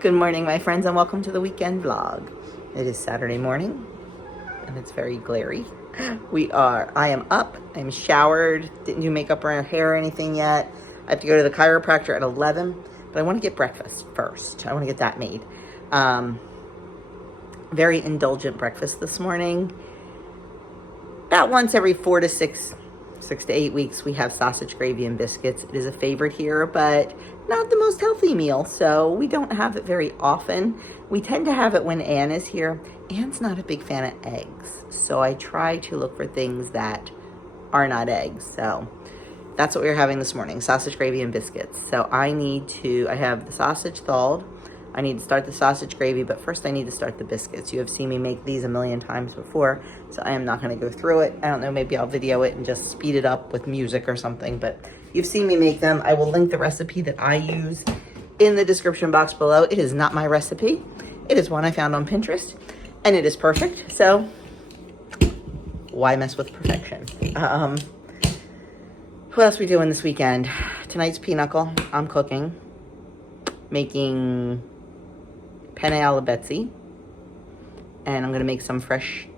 Good morning, my friends, and welcome to the weekend vlog. It is Saturday morning, and it's very glary. I am up, I'm showered, didn't do makeup or hair or anything yet. I have to go to the chiropractor at 11, but I want to get breakfast first. I want to get that made. Very indulgent breakfast this morning. About once every 6 to 8 weeks, we have sausage gravy and biscuits. It is a favorite here, but not the most healthy meal, so we don't have it very often. We tend to have it when Anne is here. Anne's not a big fan of eggs, so I try to look for things that are not eggs. So that's what we're having this morning, sausage gravy and biscuits. So I have the sausage thawed. I need to start the sausage gravy, but first I need to start the biscuits. You have seen me make these a million times before, so I am not going to go through it. I don't know, maybe I'll video it and just speed it up with music or something, but you've seen me make them. I will link the recipe that I use in the description box below. It is not my recipe. It is one I found on Pinterest, and it is perfect, so why mess with perfection? What else are we doing this weekend? Tonight's pinochle. I'm cooking, making penne alla Betsy, and I'm gonna make some fresh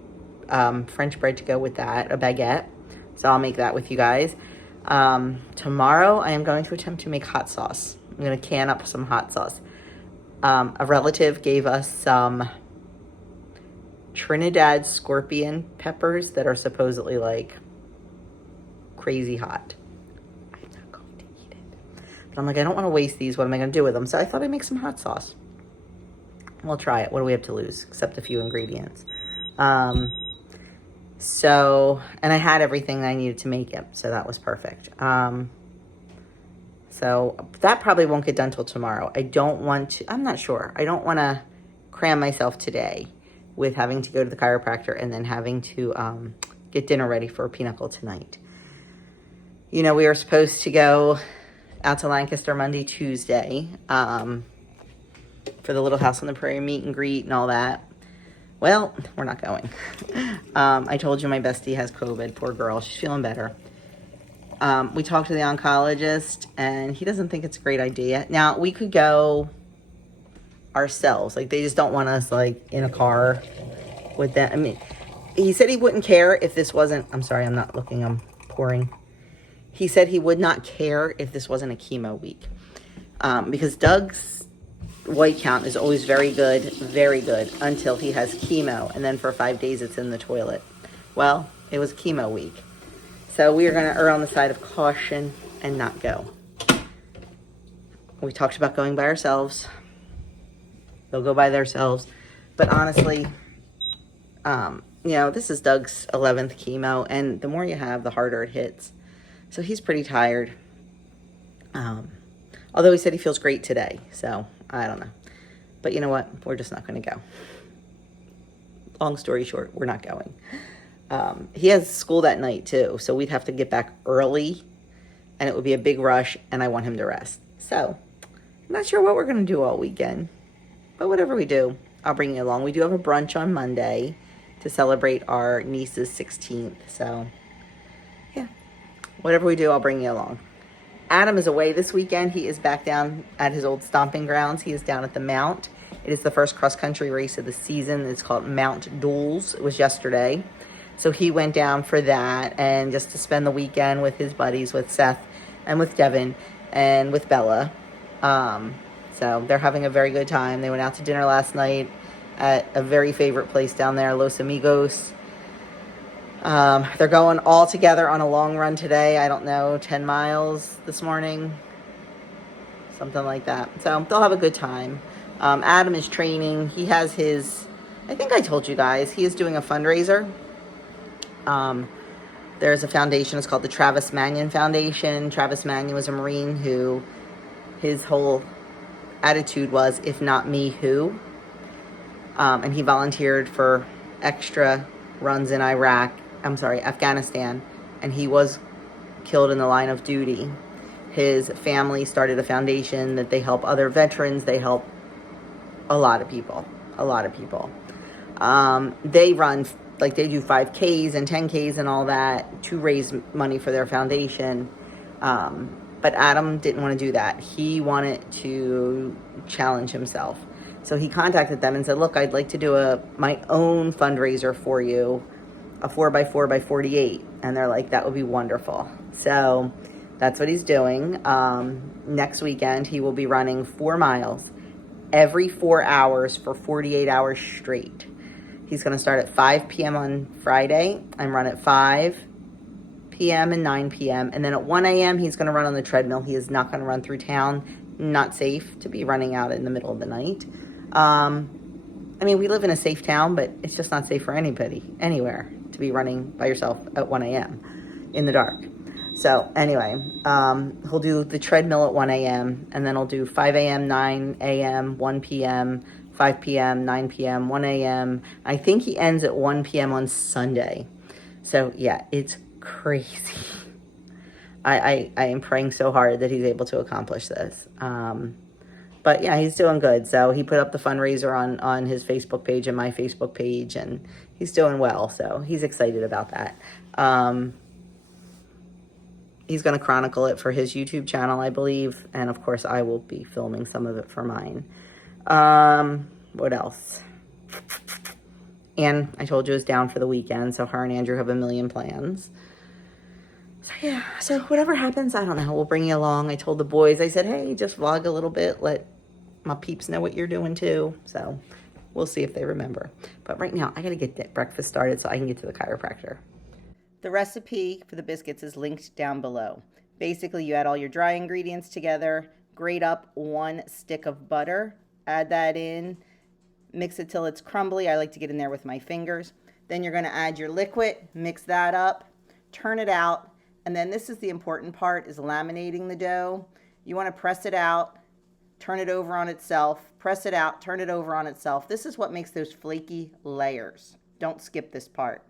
French bread to go with that, a baguette. So I'll make that with you guys. Tomorrow I am going to attempt to make hot sauce. I'm gonna can up some hot sauce. A relative gave us some Trinidad scorpion peppers that are supposedly like crazy hot. I'm not going to eat it, but I'm like, I don't want to waste these. What am I going to do with them? So I thought I'd make some hot sauce. We'll try it. What do we have to lose except a few ingredients? And I had everything that I needed to make it, so that was perfect. So that probably won't get done till tomorrow. I'm not sure. I don't want to cram myself today with having to go to the chiropractor and then having to get dinner ready for a pinochle tonight. You know, we were supposed to go out to Lancaster Monday, Tuesday, for the Little House on the Prairie meet and greet and all that. Well, we're not going. I told you my bestie has COVID. Poor girl. She's feeling better. We talked to the oncologist, and he doesn't think it's a great idea. Now, we could go ourselves. Like, they just don't want us, like, in a car with them. I mean, he said he wouldn't care if this wasn't... I'm sorry, I'm not looking. I'm pouring. He said he would not care if this wasn't a chemo week. Because Doug's white count is always very good, until he has chemo. And then for 5 days, it's in the toilet. Well, it was chemo week. So we are going to err on the side of caution and not go. We talked about going by ourselves. They'll go by themselves. But honestly, you know, this is Doug's 11th chemo. And the more you have, the harder it hits. So he's pretty tired. Although he said he feels great today. So I don't know. But you know what? We're just not going to go. Long story short, we're not going. He has school that night too. So we'd have to get back early. And it would be a big rush. And I want him to rest. So I'm not sure what we're going to do all weekend. But whatever we do, I'll bring you along. We do have a brunch on Monday to celebrate our niece's 16th. So yeah, whatever we do, I'll bring you along. Adam is away this weekend. He is back down at his old stomping grounds. He is down at the Mount. It is the first cross-country race of the season. It's called Mount Duels. It was yesterday. So he went down for that and just to spend the weekend with his buddies, with Seth and with Devin and with Bella. So they're having a very good time. They went out to dinner last night at a very favorite place down there, Los Amigos. They're going all together on a long run today. I don't know, 10 miles this morning, something like that. So they'll have a good time. Adam is training. He has I think I told you guys, he is doing a fundraiser. There's a foundation. It's called the Travis Manion Foundation. Travis Manion was a Marine who his whole attitude was, if not me, who? And he volunteered for extra runs in Afghanistan, and he was killed in the line of duty. His family started a foundation that they help other veterans. They help a lot of people. They run, like, they do 5Ks and 10Ks and all that to raise money for their foundation. But Adam didn't want to do that. He wanted to challenge himself. So he contacted them and said, look, I'd like to do my own fundraiser for you, a 4x4x48. And they're like, that would be wonderful. So that's what he's doing. Next weekend, he will be running 4 miles every 4 hours for 48 hours straight. He's going to start at 5 p.m. on Friday and run at 5 p.m. and 9 p.m. And then at 1 a.m., he's going to run on the treadmill. He is not going to run through town. Not safe to be running out in the middle of the night. I mean, we live in a safe town, but it's just not safe for anybody, anywhere, to be running by yourself at 1 a.m. in the dark. So anyway, he'll do the treadmill at 1 a.m. and then he'll do 5 a.m., 9 a.m., 1 p.m., 5 p.m., 9 p.m., 1 a.m. I think he ends at 1 p.m. on Sunday. So yeah, it's crazy. I am praying so hard that he's able to accomplish this. But yeah, he's doing good. So he put up the fundraiser on his Facebook page and my Facebook page, and he's doing well. So he's excited about that. He's going to chronicle it for his YouTube channel, I believe. And of course, I will be filming some of it for mine. What else? And I told you is down for the weekend. So her and Andrew have a million plans. So yeah, so whatever happens, I don't know. We'll bring you along. I told the boys, I said, hey, just vlog a little bit. Let my peeps know what you're doing too. So we'll see if they remember. But right now, I got to get that breakfast started so I can get to the chiropractor. The recipe for the biscuits is linked down below. Basically, you add all your dry ingredients together, grate up 1 stick of butter, add that in, mix it till it's crumbly. I like to get in there with my fingers. Then you're going to add your liquid, mix that up, turn it out. And then this is the important part, is laminating the dough. You want to press it out, turn it over on itself, press it out, turn it over on itself. This is what makes those flaky layers. Don't skip this part.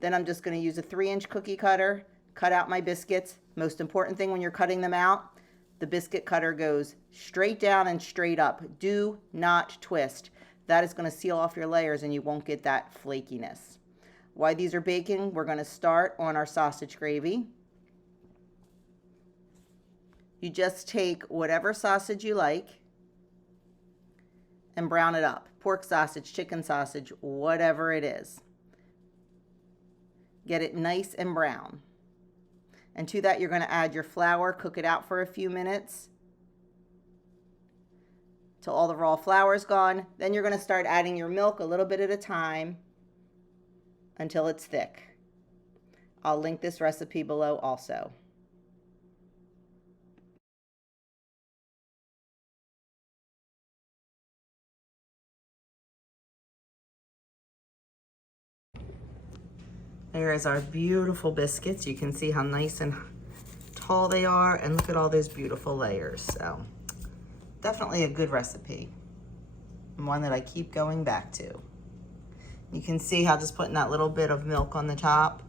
Then I'm just going to use a 3-inch cookie cutter, cut out my biscuits. Most important thing when you're cutting them out, the biscuit cutter goes straight down and straight up. Do not twist. That is going to seal off your layers and you won't get that flakiness. While these are baking, we're going to start on our sausage gravy. You just take whatever sausage you like and brown it up. Pork sausage, chicken sausage, whatever it is. Get it nice and brown. And to that, you're going to add your flour, cook it out for a few minutes till all the raw flour is gone. Then you're going to start adding your milk a little bit at a time until it's thick. I'll link this recipe below also. There is our beautiful biscuits. You can see how nice and tall they are, and look at all those beautiful layers. So definitely a good recipe, and one that I keep going back to. You can see how just putting that little bit of milk on the top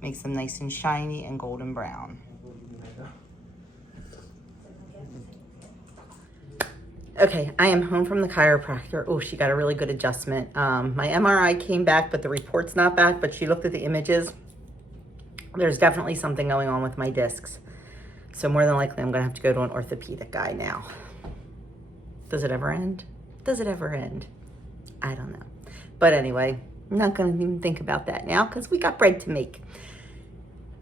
makes them nice and shiny and golden brown. Okay, I am home from the chiropractor. Oh, she got a really good adjustment. My MRI came back, but the report's not back, but she looked at the images. There's definitely something going on with my discs. So more than likely, I'm gonna have to go to an orthopedic guy now. Does it ever end? Does it ever end? I don't know. But anyway, I'm not gonna even think about that now because we got bread to make.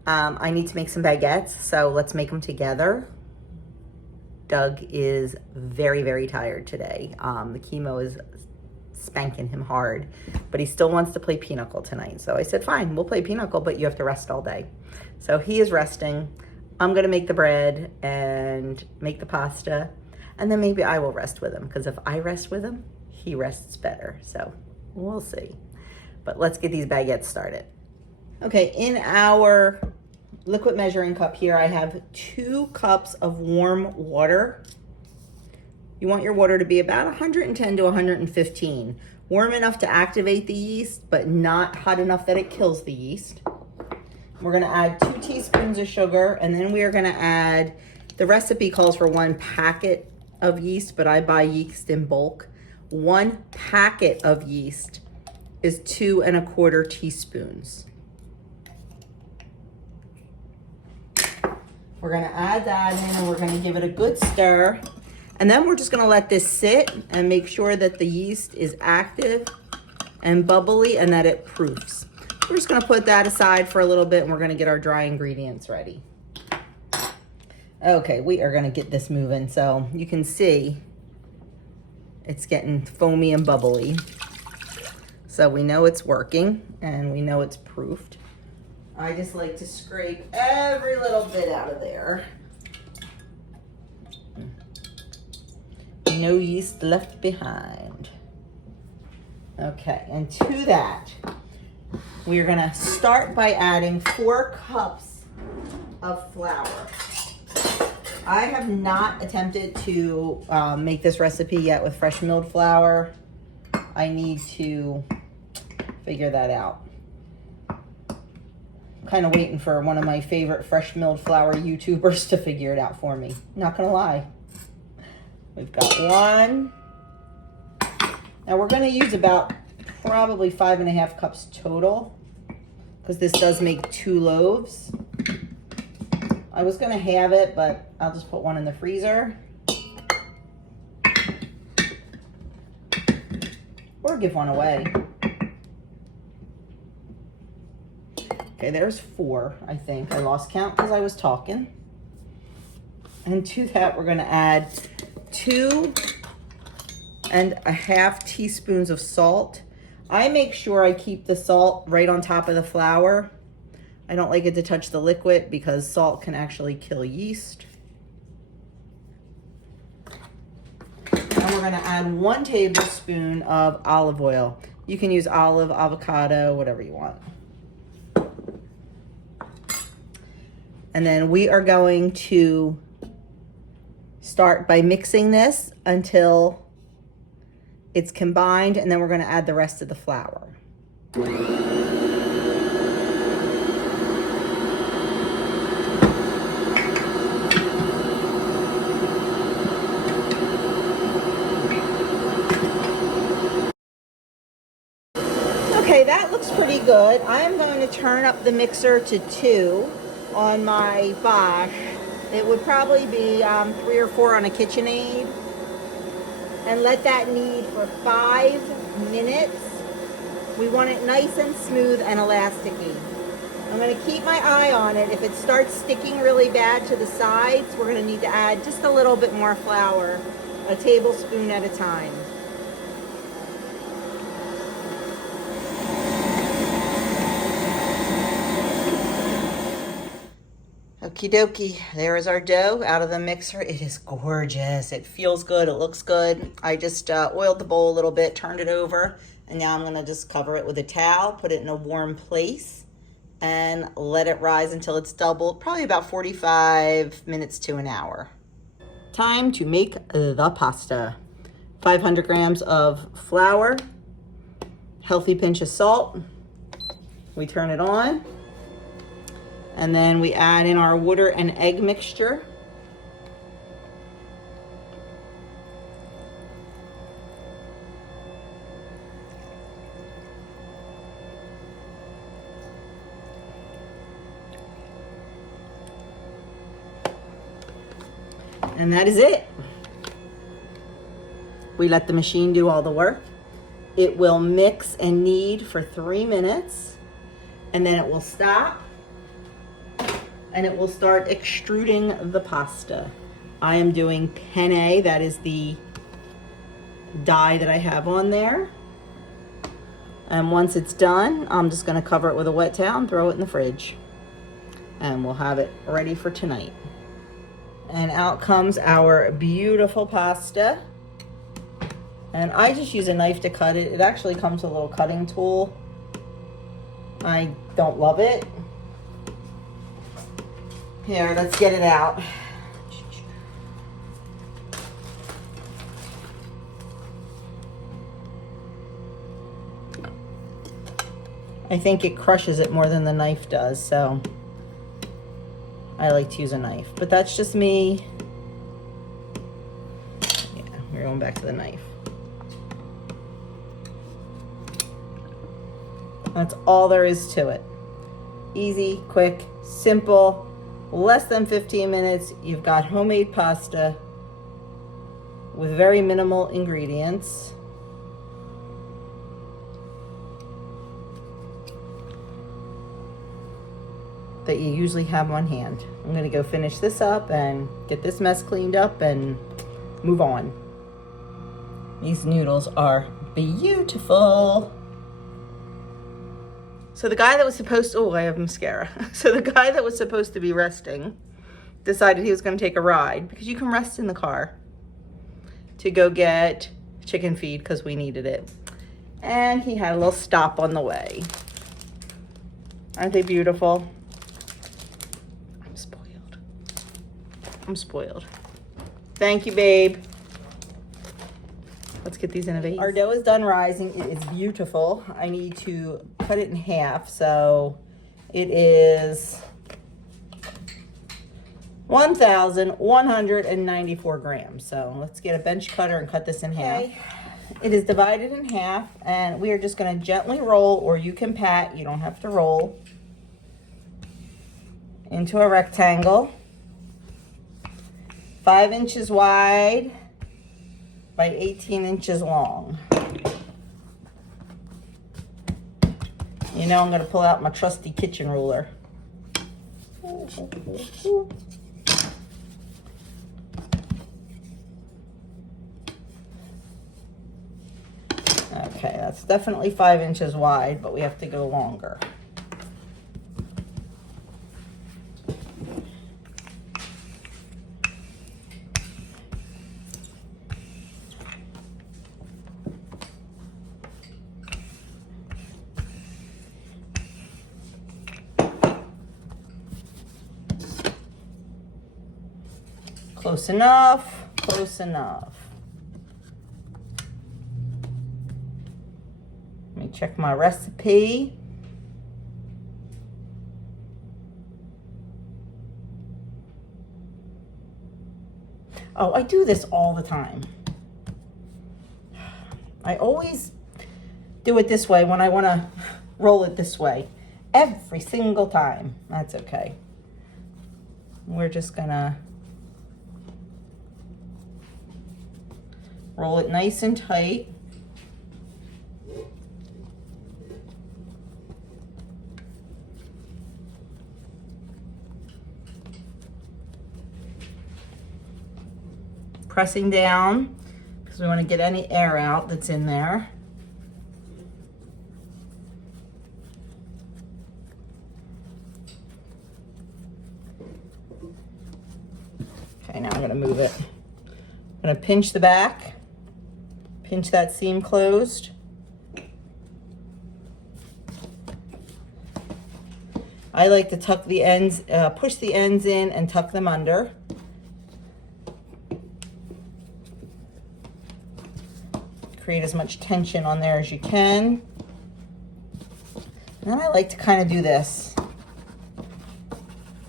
I need to make some baguettes, so let's make them together. Doug is very, very tired today. The chemo is spanking him hard, but he still wants to play pinochle tonight. So I said, fine, we'll play pinochle, but you have to rest all day. So he is resting. I'm gonna make the bread and make the pasta, and then maybe I will rest with him, because if I rest with him, he rests better. So we'll see. But let's get these baguettes started. Okay, in our liquid measuring cup here, I have 2 cups of warm water. You want your water to be about 110 to 115. Warm enough to activate the yeast, but not hot enough that it kills the yeast. We're gonna add 2 teaspoons of sugar, and then we are gonna add, the recipe calls for 1 packet of yeast, but I buy yeast in bulk. 1 packet of yeast is 2 1/4 teaspoons. We're gonna add that in and we're gonna give it a good stir. And then we're just gonna let this sit and make sure that the yeast is active and bubbly and that it proofs. We're just gonna put that aside for a little bit and we're gonna get our dry ingredients ready. Okay, we are gonna get this moving. So you can see it's getting foamy and bubbly. So we know it's working and we know it's proofed. I just like to scrape every little bit out of there. No yeast left behind. Okay, and to that, we're gonna start by adding 4 cups of flour. I have not attempted to make this recipe yet with fresh milled flour. I need to figure that out. I'm kind of waiting for one of my favorite fresh milled flour YouTubers to figure it out for me. Not gonna lie. We've got 1. Now we're gonna use about probably 5.5 cups total because this does make 2 loaves. I was gonna have it, but I'll just put 1 in the freezer. Or give 1 away. Okay, there's 4, I think. I lost count because I was talking. And to that, we're gonna add 2.5 teaspoons of salt. I make sure I keep the salt right on top of the flour. I don't like it to touch the liquid because salt can actually kill yeast. And we're gonna add 1 tablespoon of olive oil. You can use olive, avocado, whatever you want. And then we are going to start by mixing this until it's combined, and then we're gonna add the rest of the flour. Okay, that looks pretty good. I am going to turn up the mixer to 2 on my Bosch. It would probably be 3 or 4 on a KitchenAid. And let that knead for 5 minutes. We want it nice and smooth and elasticy. I'm gonna keep my eye on it. If it starts sticking really bad to the sides, we're gonna need to add just a little bit more flour, a tablespoon at a time. Okie dokie, there is our dough out of the mixer. It is gorgeous. It feels good. It looks good. I just oiled the bowl a little bit, turned it over, and now I'm gonna just cover it with a towel, put it in a warm place, and let it rise until it's doubled, probably about 45 minutes to an hour. Time to make the pasta. 500 grams of flour, healthy pinch of salt. We turn it on. And then we add in our water and egg mixture. And that is it. We let the machine do all the work. It will mix and knead for 3 minutes, and then it will stop. And it will start extruding the pasta. I am doing penne, that is the dye that I have on there. And once it's done, I'm just gonna cover it with a wet towel and throw it in the fridge. And we'll have it ready for tonight. And out comes our beautiful pasta. And I just use a knife to cut it. It actually comes with a little cutting tool. I don't love it. Here, let's get it out. I think it crushes it more than the knife does, so I like to use a knife. But that's just me. Yeah, we're going back to the knife. That's all there is to it. Easy, quick, simple. Less than 15 minutes, you've got homemade pasta with very minimal ingredients. That you usually have on hand. I'm gonna go finish this up and get this mess cleaned up and move on. These noodles are beautiful. So the guy that was supposed to, oh, I have mascara. So the guy that was supposed to be resting decided he was gonna take a ride, because you can rest in the car, to go get chicken feed because we needed it. And he had a little stop on the way. Aren't they beautiful? I'm spoiled. Thank you, babe. Let's get these in a vase. Our dough is done rising. It is beautiful. I need to cut it in half. So it is 1,194 grams. So let's get a bench cutter and cut this in half. It is divided in half, and we are just going to gently roll, or you can pat. You don't have to roll, into a rectangle. 5 inches wide by 18 inches long. You know, I'm going to pull out my trusty kitchen ruler. Okay, that's definitely 5 inches wide, but we have to go longer. Close enough, close enough. Let me check my recipe. Oh, I do this all the time. I always do it this way when I want to roll it this way. Every single time. That's okay. We're just gonna roll it nice and tight. Pressing down because we want to get any air out that's in there. Okay, now I'm going to move it. I'm going to pinch the back. Pinch that seam closed. I like to tuck the ends, push the ends in and tuck them under. Create as much tension on there as you can. And then I like to kind of do this,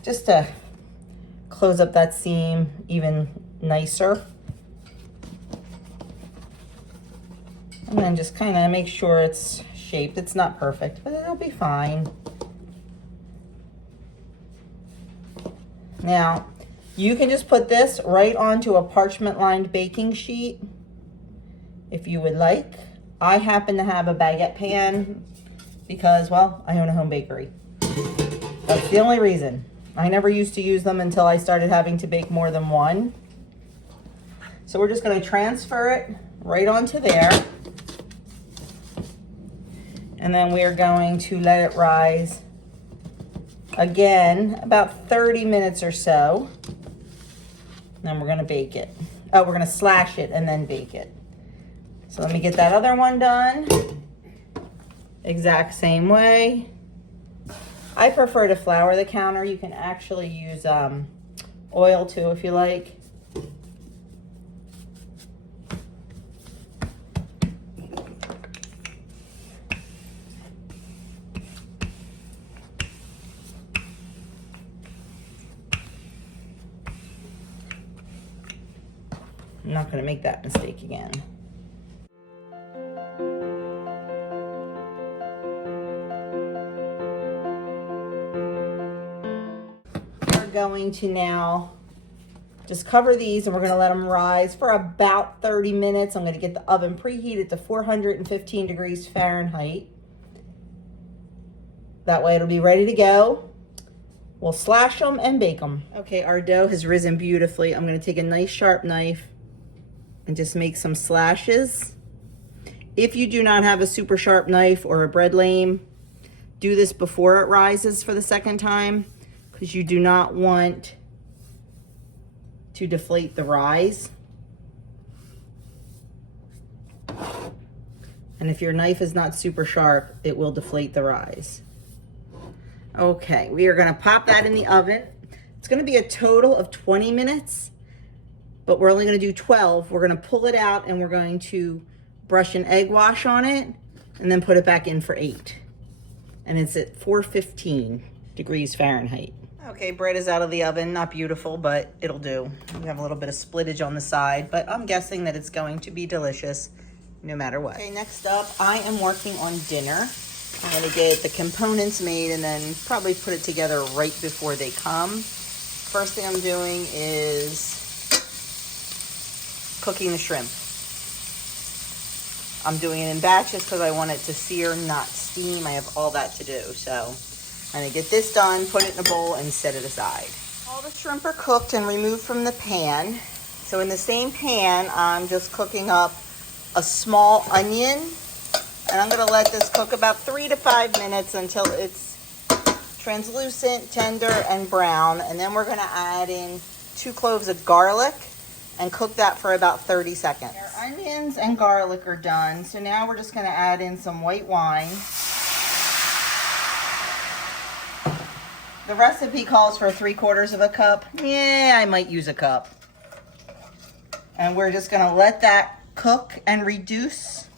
just to close up that seam even nicer. And then just kind of make sure it's shaped. It's not perfect, but it'll be fine. Now, you can just put this right onto a parchment-lined baking sheet if you would like. I happen to have a baguette pan because, well, I own a home bakery. That's the only reason. I never used to use them until I started having to bake more than one. So we're just going to transfer it right onto there. And then we are going to let it rise again about 30 minutes or so. Then we're going to bake it. Oh, we're going to slash it and then bake it. So let me get that other one done. Exact same way. I prefer to flour the counter. You can actually use oil too if you like. I'm not going to make that mistake again. We're going to now Just cover these and we're gonna let them rise for about 30 minutes. I'm gonna get the oven preheated to 415 degrees Fahrenheit. That way it'll be ready to go. We'll slash them and bake them. Okay, our dough has risen beautifully. I'm gonna take a nice sharp knife and just make some slashes. If you do not have a super sharp knife or a bread lame, do this before it rises for the second time, because you do not want to deflate the rise. And if your knife is not super sharp, it will deflate the rise. Okay, we are gonna pop that in the oven. It's gonna be a total of 20 minutes, but we're only gonna do 12. We're gonna pull it out and we're going to brush an egg wash on it and then put it back in for 8. And it's at 415 degrees Fahrenheit. Okay, bread is out of the oven. Not beautiful, but it'll do. We have a little bit of splittage on the side, but I'm guessing that it's going to be delicious no matter what. Okay, next up, I am working on dinner. I'm gonna get the components made and then probably put it together right before they come. First thing I'm doing is cooking the shrimp. I'm doing it in batches because I want it to sear, not steam. I have all that to do, so I'm gonna get this done, put it in a bowl, and set it aside. All the shrimp are cooked and removed from the pan. So in the same pan, I'm just cooking up a small onion, and I'm gonna let this cook about 3 to 5 minutes until it's translucent, tender, and brown. And then we're gonna add in 2 cloves of garlic and cook that for about 30 seconds. Our onions and garlic are done, so now we're just gonna add in some white wine. The recipe calls for 3/4 of a cup. Yeah, I might use a cup. And we're just gonna let that cook and reduce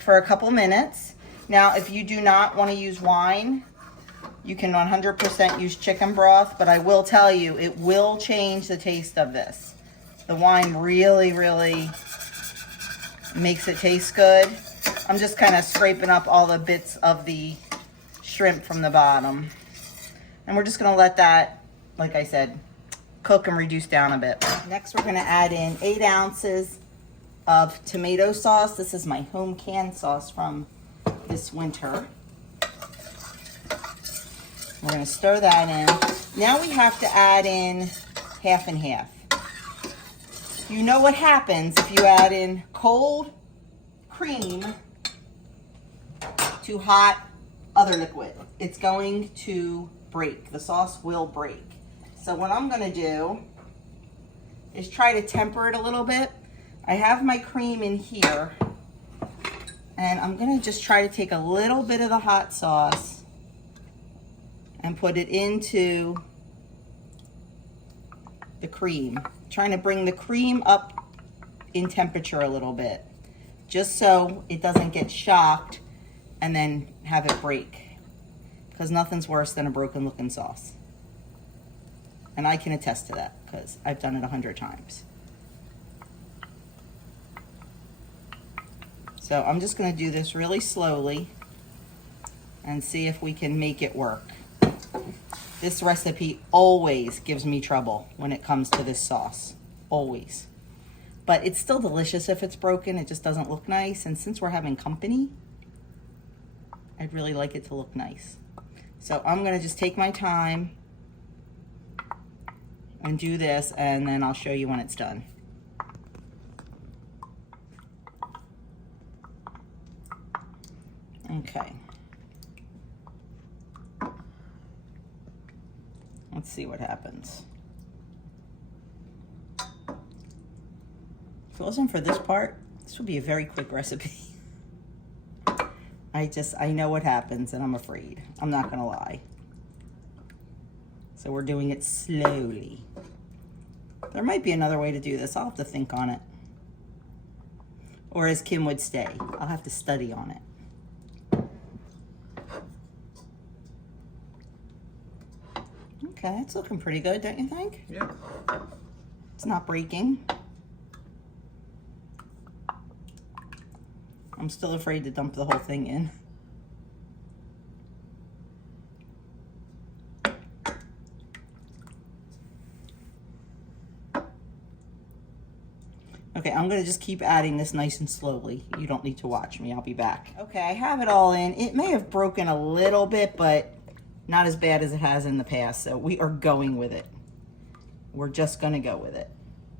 for a couple minutes. Now, if you do not wanna use wine, you can 100% use chicken broth, but I will tell you, it will change the taste of this. The wine really, really makes it taste good. I'm just kind of scraping up all the bits of the shrimp from the bottom. And we're just gonna let that, like I said, cook and reduce down a bit. Next, we're gonna add in 8 ounces of tomato sauce. This is my home canned sauce from this winter. We're gonna stir that in. Now we have to add in half and half. You know what happens if you add in cold cream to hot other liquid. It's going to break. The sauce will break. So what I'm gonna do is try to temper it a little bit. I have my cream in here, and I'm gonna just try to take a little bit of the hot sauce and put it into the cream. Trying to bring the cream up in temperature a little bit, just so it doesn't get shocked and then have it break. Because nothing's worse than a broken looking sauce. And I can attest to that because I've done it 100 times. So I'm just gonna do this really slowly and see if we can make it work. This recipe always gives me trouble when it comes to this sauce, always. But it's still delicious if it's broken, it just doesn't look nice. And since we're having company, I'd really like it to look nice. So I'm gonna just take my time and do this, and then I'll show you when it's done. Okay. Let's see what happens. If it wasn't for this part, this would be a very quick recipe. I know what happens and I'm afraid. I'm not gonna lie. So we're doing it slowly. There might be another way to do this. I'll have to think on it. Or as Kim would say, I'll have to study on it. Okay, it's looking pretty good, don't you think? Yeah. It's not breaking. I'm still afraid to dump the whole thing in. Okay, I'm gonna just keep adding this nice and slowly. You don't need to watch me, I'll be back. Okay, I have it all in. It may have broken a little bit, but not as bad as it has in the past, so we are going with it. We're just gonna go with it.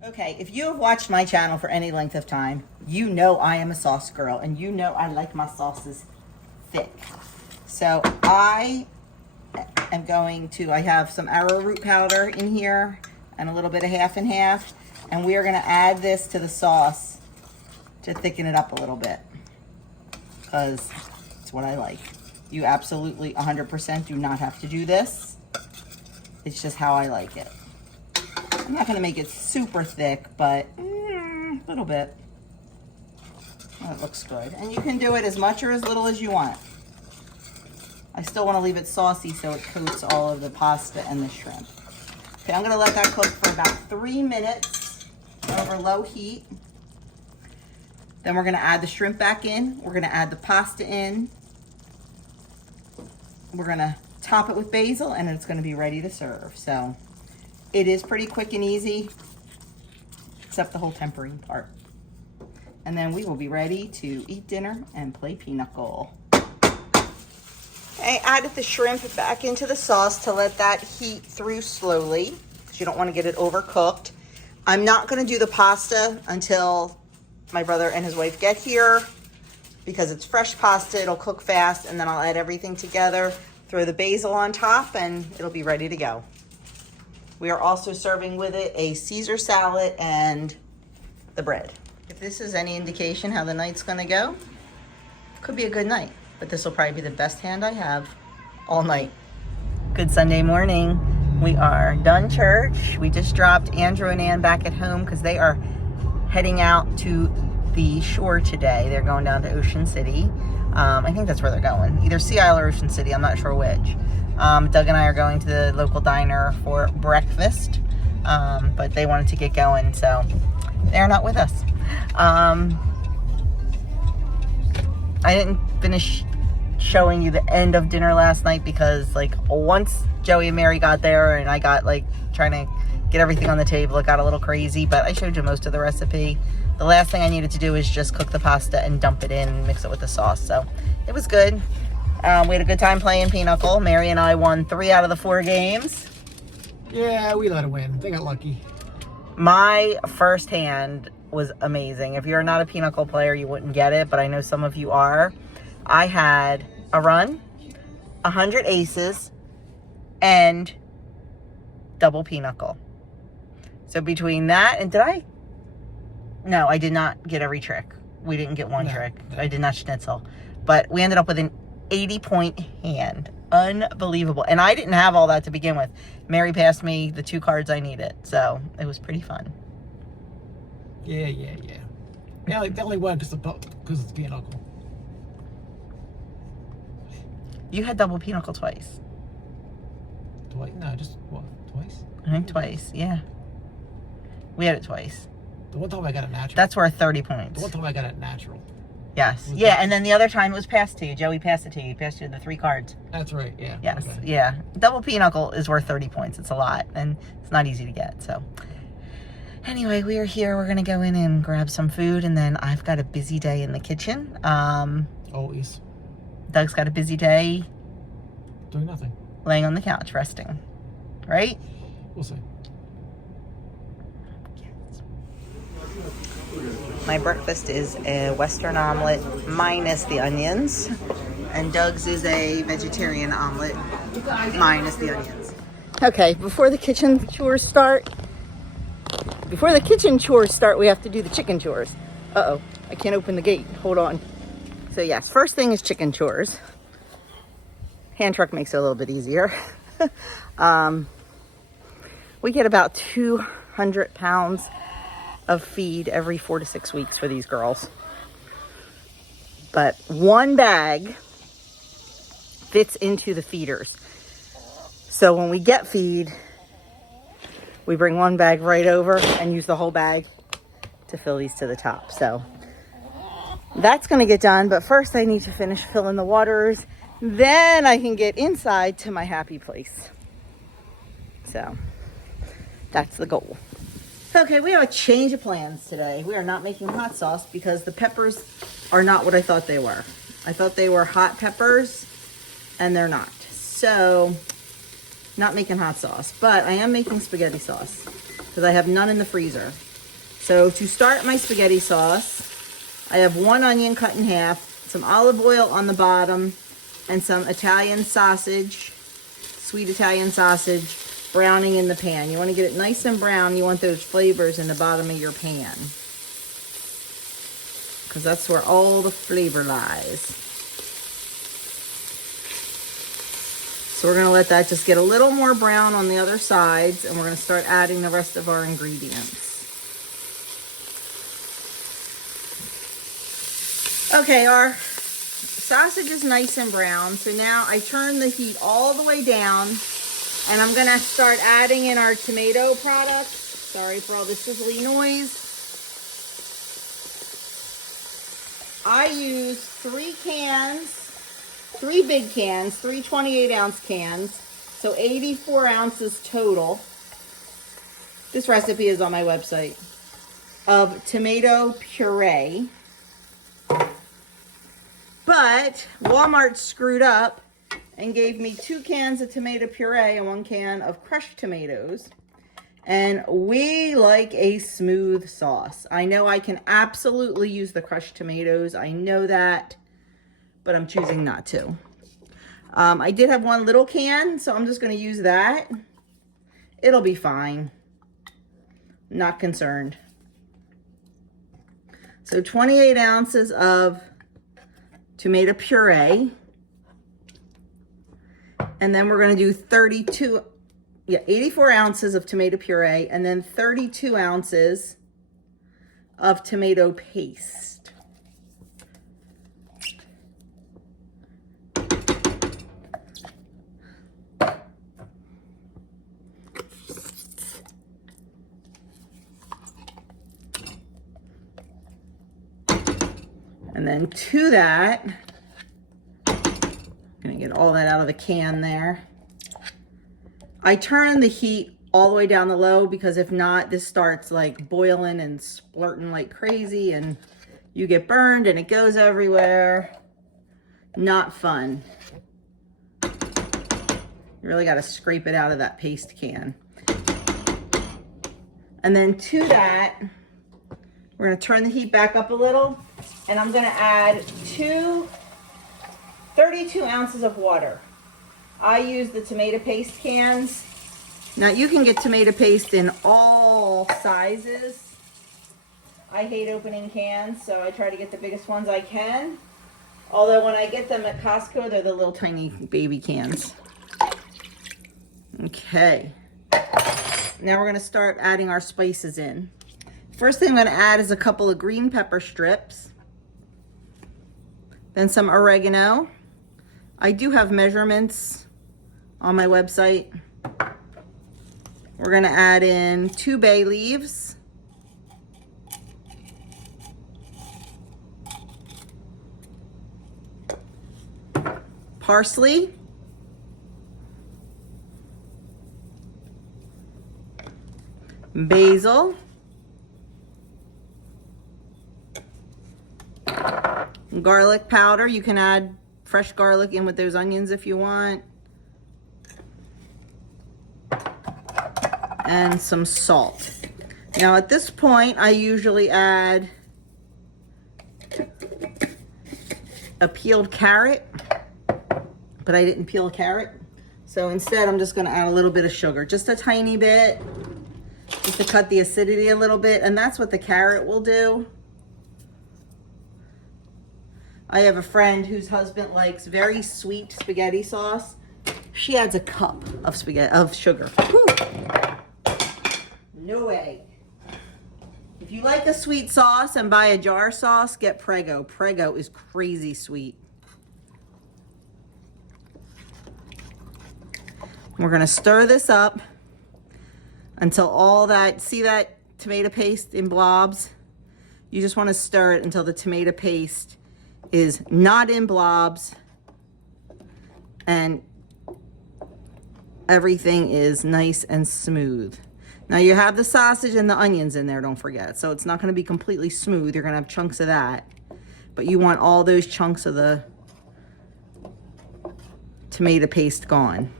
Okay, if you have watched my channel for any length of time, you know I am a sauce girl, and you know I like my sauces thick. So I have some arrowroot powder in here and a little bit of half and half. And we are going to add this to the sauce to thicken it up a little bit, because it's what I like. You absolutely 100% do not have to do this. It's just how I like it. I'm not going to make it super thick, but a little bit. That looks good. And you can do it as much or as little as you want. I still want to leave it saucy so it coats all of the pasta and the shrimp. Okay, I'm going to let that cook for about 3 minutes. Over low heat. Then we're going to add the shrimp back in. We're going to add the pasta in. We're going to top it with basil, and it's going to be ready to serve. So it is pretty quick and easy, except the whole tempering part. And then we will be ready to eat dinner and play pinochle. I added the shrimp back into the sauce to let that heat through slowly, because you don't want to get it overcooked. I'm not going to do the pasta until my brother and his wife get here, because it's fresh pasta. It'll cook fast, and then I'll add everything together, throw the basil on top, and it'll be ready to go. We are also serving with it a Caesar salad and the bread. If this is any indication how the night's going to go, could be a good night, but this will probably be the best hand I have all night. Good Sunday morning. We are done church. We just dropped Andrew and Ann back at home because they are heading out to the shore today. They're going down to Ocean City. I think that's where they're going. Either Sea Isle or Ocean City. I'm not sure which. Doug and I are going to the local diner for breakfast. But they wanted to get going, so they're not with us. I didn't finish showing you the end of dinner last night because, like, once Joey and Mary got there and I got, like, trying to get everything on the table, it got a little crazy, but I showed you most of the recipe. The last thing I needed to do is just cook the pasta and dump it in and mix it with the sauce, so it was good. We had a good time playing pinochle. Mary and I won 3 out of the 4 games. Yeah, we let it win. They got lucky. My first hand was amazing. If you're not a pinochle player, you wouldn't get it, but I know some of you are. I had a run, 100 aces, and double pinochle. So between that and No, I did not get every trick. We didn't get one trick. No. I did not schnitzel. But we ended up with an 80-point hand. Unbelievable. And I didn't have all that to begin with. Mary passed me the 2 cards I needed. So it was pretty fun. Yeah. Yeah, they only won because it's pinochle. You had double pinochle twice. Twice? No, just what? Twice? I think twice, yeah. We had it twice. The one time I got it natural. That's worth 30 points. The one time I got it natural. Yes. Yeah, and then the other time it was passed to you. Joey passed it to you. He passed you the 3 cards. That's right, yeah. Yes, okay. Yeah. Double pinochle is worth 30 points. It's a lot, and it's not easy to get, so. Anyway, we are here. We're going to go in and grab some food, and then I've got a busy day in the kitchen. Always. Doug's got a busy day. Doing nothing. Laying on the couch, resting. Right? We'll see. My breakfast is a Western omelet minus the onions. And Doug's is a vegetarian omelet minus the onions. Okay, before the kitchen chores start, we have to do the chicken chores. Uh-oh, I can't open the gate. Hold on. So yes, first thing is chicken chores. Hand truck makes it a little bit easier. We get about 200 pounds of feed every 4 to 6 weeks for these girls. But one bag fits into the feeders. So when we get feed, we bring one bag right over and use the whole bag to fill these to the top. So that's going to get done. But first I need to finish filling the waters. Then I can get inside to my happy place. So that's the goal. Okay, we have a change of plans today. We are not making hot sauce because the peppers are not what I thought they were. I thought they were hot peppers, and they're not. So, not making hot sauce, but I am making spaghetti sauce because I have none in the freezer. So, to start my spaghetti sauce, I have 1 onion cut in half, some olive oil on the bottom, and some Italian sausage, sweet Italian sausage, browning in the pan. You want to get it nice and brown. You want those flavors in the bottom of your pan, because that's where all the flavor lies. So we're going to let that just get a little more brown on the other sides, and we're going to start adding the rest of our ingredients. Okay, our sausage is nice and brown, so now I turn the heat all the way down. And I'm going to start adding in our tomato products. Sorry for all the sizzly noise. I use 3 big cans, 3 28-ounce cans, so 84 ounces total. This recipe is on my website, of tomato puree. But Walmart screwed up and gave me 2 cans of tomato puree and 1 can of crushed tomatoes. And we like a smooth sauce. I know I can absolutely use the crushed tomatoes. I know that, but I'm choosing not to. I did have 1 little can, so I'm just going to use that. It'll be fine. Not concerned. So 28 ounces of tomato puree. And then we're going to do 84 ounces of tomato puree, and then 32 ounces of tomato paste. And then to that, gonna get all that out of the can there. I turn the heat all the way down to low, because if not, this starts like boiling and splurting like crazy, and you get burned and it goes everywhere. Not fun. You really got to scrape it out of that paste can. And then to that, we're going to turn the heat back up a little, and I'm going to add 32 ounces of water. I use the tomato paste cans. Now you can get tomato paste in all sizes. I hate opening cans, so I try to get the biggest ones I can. Although when I get them at Costco, they're the little tiny baby cans. Okay. Now we're going to start adding our spices in. First thing I'm going to add is a couple of green pepper strips. Then some oregano. I do have measurements on my website. We're going to add in 2 bay leaves. Parsley. Basil. Garlic powder. You can add fresh garlic in with those onions if you want. And some salt. Now at this point, I usually add a peeled carrot, but I didn't peel a carrot. So instead, I'm just going to add a little bit of sugar, just a tiny bit, just to cut the acidity a little bit. And that's what the carrot will do. I have a friend whose husband likes very sweet spaghetti sauce. She adds a cup of sugar. Whew. No way. If you like a sweet sauce and buy a jar sauce, get Prego. Prego is crazy sweet. We're going to stir this up until all that, see that tomato paste in blobs? You just want to stir it until the tomato paste is not in blobs and everything is nice and smooth. Now you have the sausage and the onions in there, don't forget. So it's not going to be completely smooth. You're going to have chunks of that. But you want all those chunks of the tomato paste gone.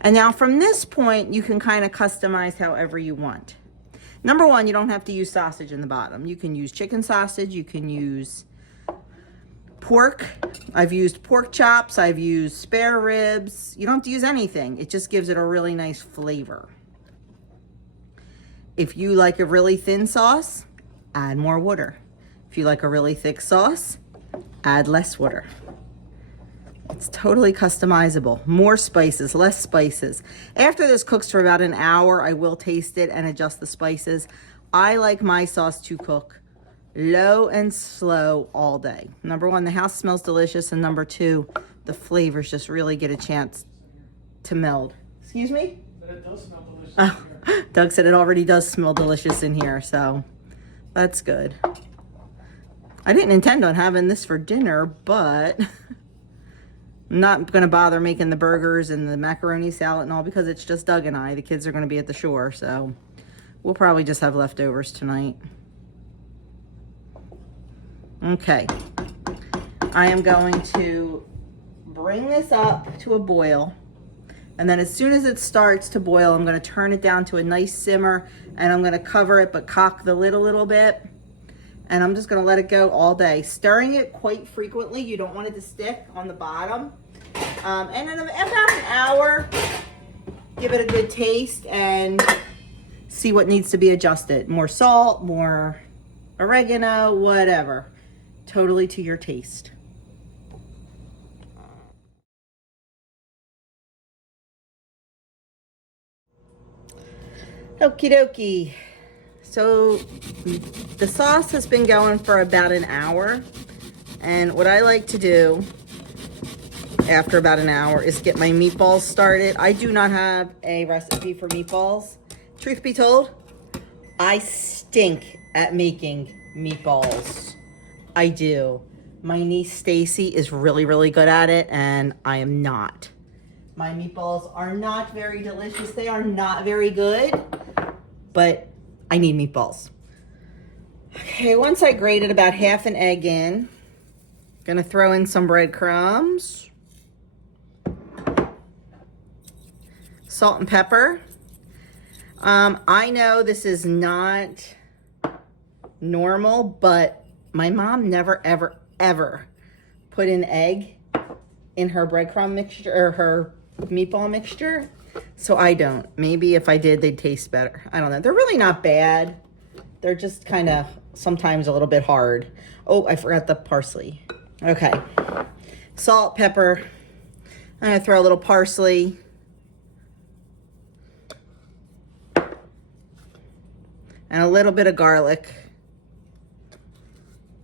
And now from this point, you can kind of customize however you want. Number one, you don't have to use sausage in the bottom. You can use chicken sausage. You can use pork. I've used pork chops. I've used spare ribs. You don't have to use anything. It just gives it a really nice flavor. If you like a really thin sauce, add more water. If you like a really thick sauce, add less water. It's totally customizable. More spices, less spices. After this cooks for about an hour, I will taste it and adjust the spices. I like my sauce to cook low and slow all day. Number one, the house smells delicious. And number two, the flavors just really get a chance to meld. Excuse me? But it does smell delicious. Oh, Doug said it already does smell delicious in here, so that's good. I didn't intend on having this for dinner, but I'm not going to bother making the burgers and the macaroni salad and all because it's just Doug and I. The kids are going to be at the shore, so we'll probably just have leftovers tonight. Okay. I am going to bring this up to a boil. And then as soon as it starts to boil, I'm going to turn it down to a nice simmer and I'm going to cover it but cock the lid a little bit. And I'm just going to let it go all day. Stirring it quite frequently. You don't want it to stick on the bottom. And in about an hour, give it a good taste and see what needs to be adjusted. More salt, more oregano, whatever. Totally to your taste. Okie dokie. So the sauce has been going for about an hour. And what I like to do after about an hour is get my meatballs started. I do not have a recipe for meatballs. Truth be told, I stink at making meatballs. I do. My niece Stacy is really, really good at it, and I am not. My meatballs are not very delicious. They are not very good, but I need meatballs. Okay, once I grated about half an egg in, gonna throw in some breadcrumbs, salt and pepper. I know this is not normal, but my mom never, ever, ever put an egg in her breadcrumb mixture or her meatball mixture. So I don't. Maybe if I did, they'd taste better. I don't know. They're really not bad. They're just kind of sometimes a little bit hard. Oh, I forgot the parsley. Okay. Salt, pepper. I'm going to throw a little parsley. And a little bit of garlic.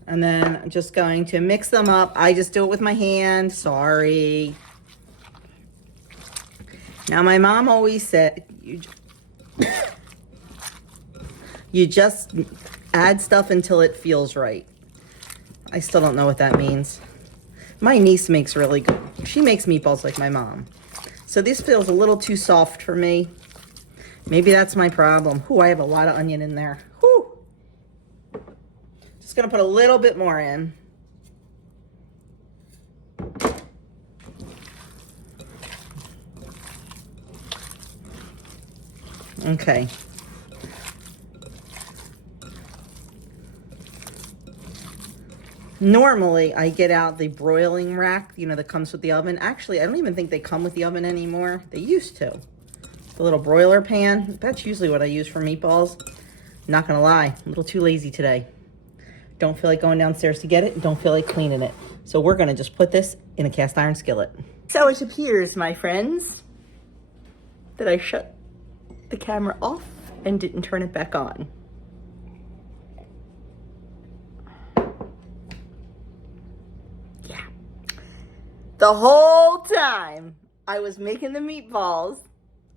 And then I'm just going to mix them up. I just do it with my hand. Sorry. Now, my mom always said, you just add stuff until it feels right. I still don't know what that means. My niece makes really good. She makes meatballs like my mom. So this feels a little too soft for me. Maybe that's my problem. Ooh, I have a lot of onion in there. Whew. Just gonna put a little bit more in. Okay. Normally, I get out the broiling rack, you know, that comes with the oven. Actually, I don't even think they come with the oven anymore. They used to. The little broiler pan. That's usually what I use for meatballs. Not gonna lie, I'm a little too lazy today. Don't feel like going downstairs to get it. Don't feel like cleaning it. So we're gonna just put this in a cast iron skillet. So it appears, my friends, that I shut the camera off and didn't turn it back on. Yeah. The whole time I was making the meatballs,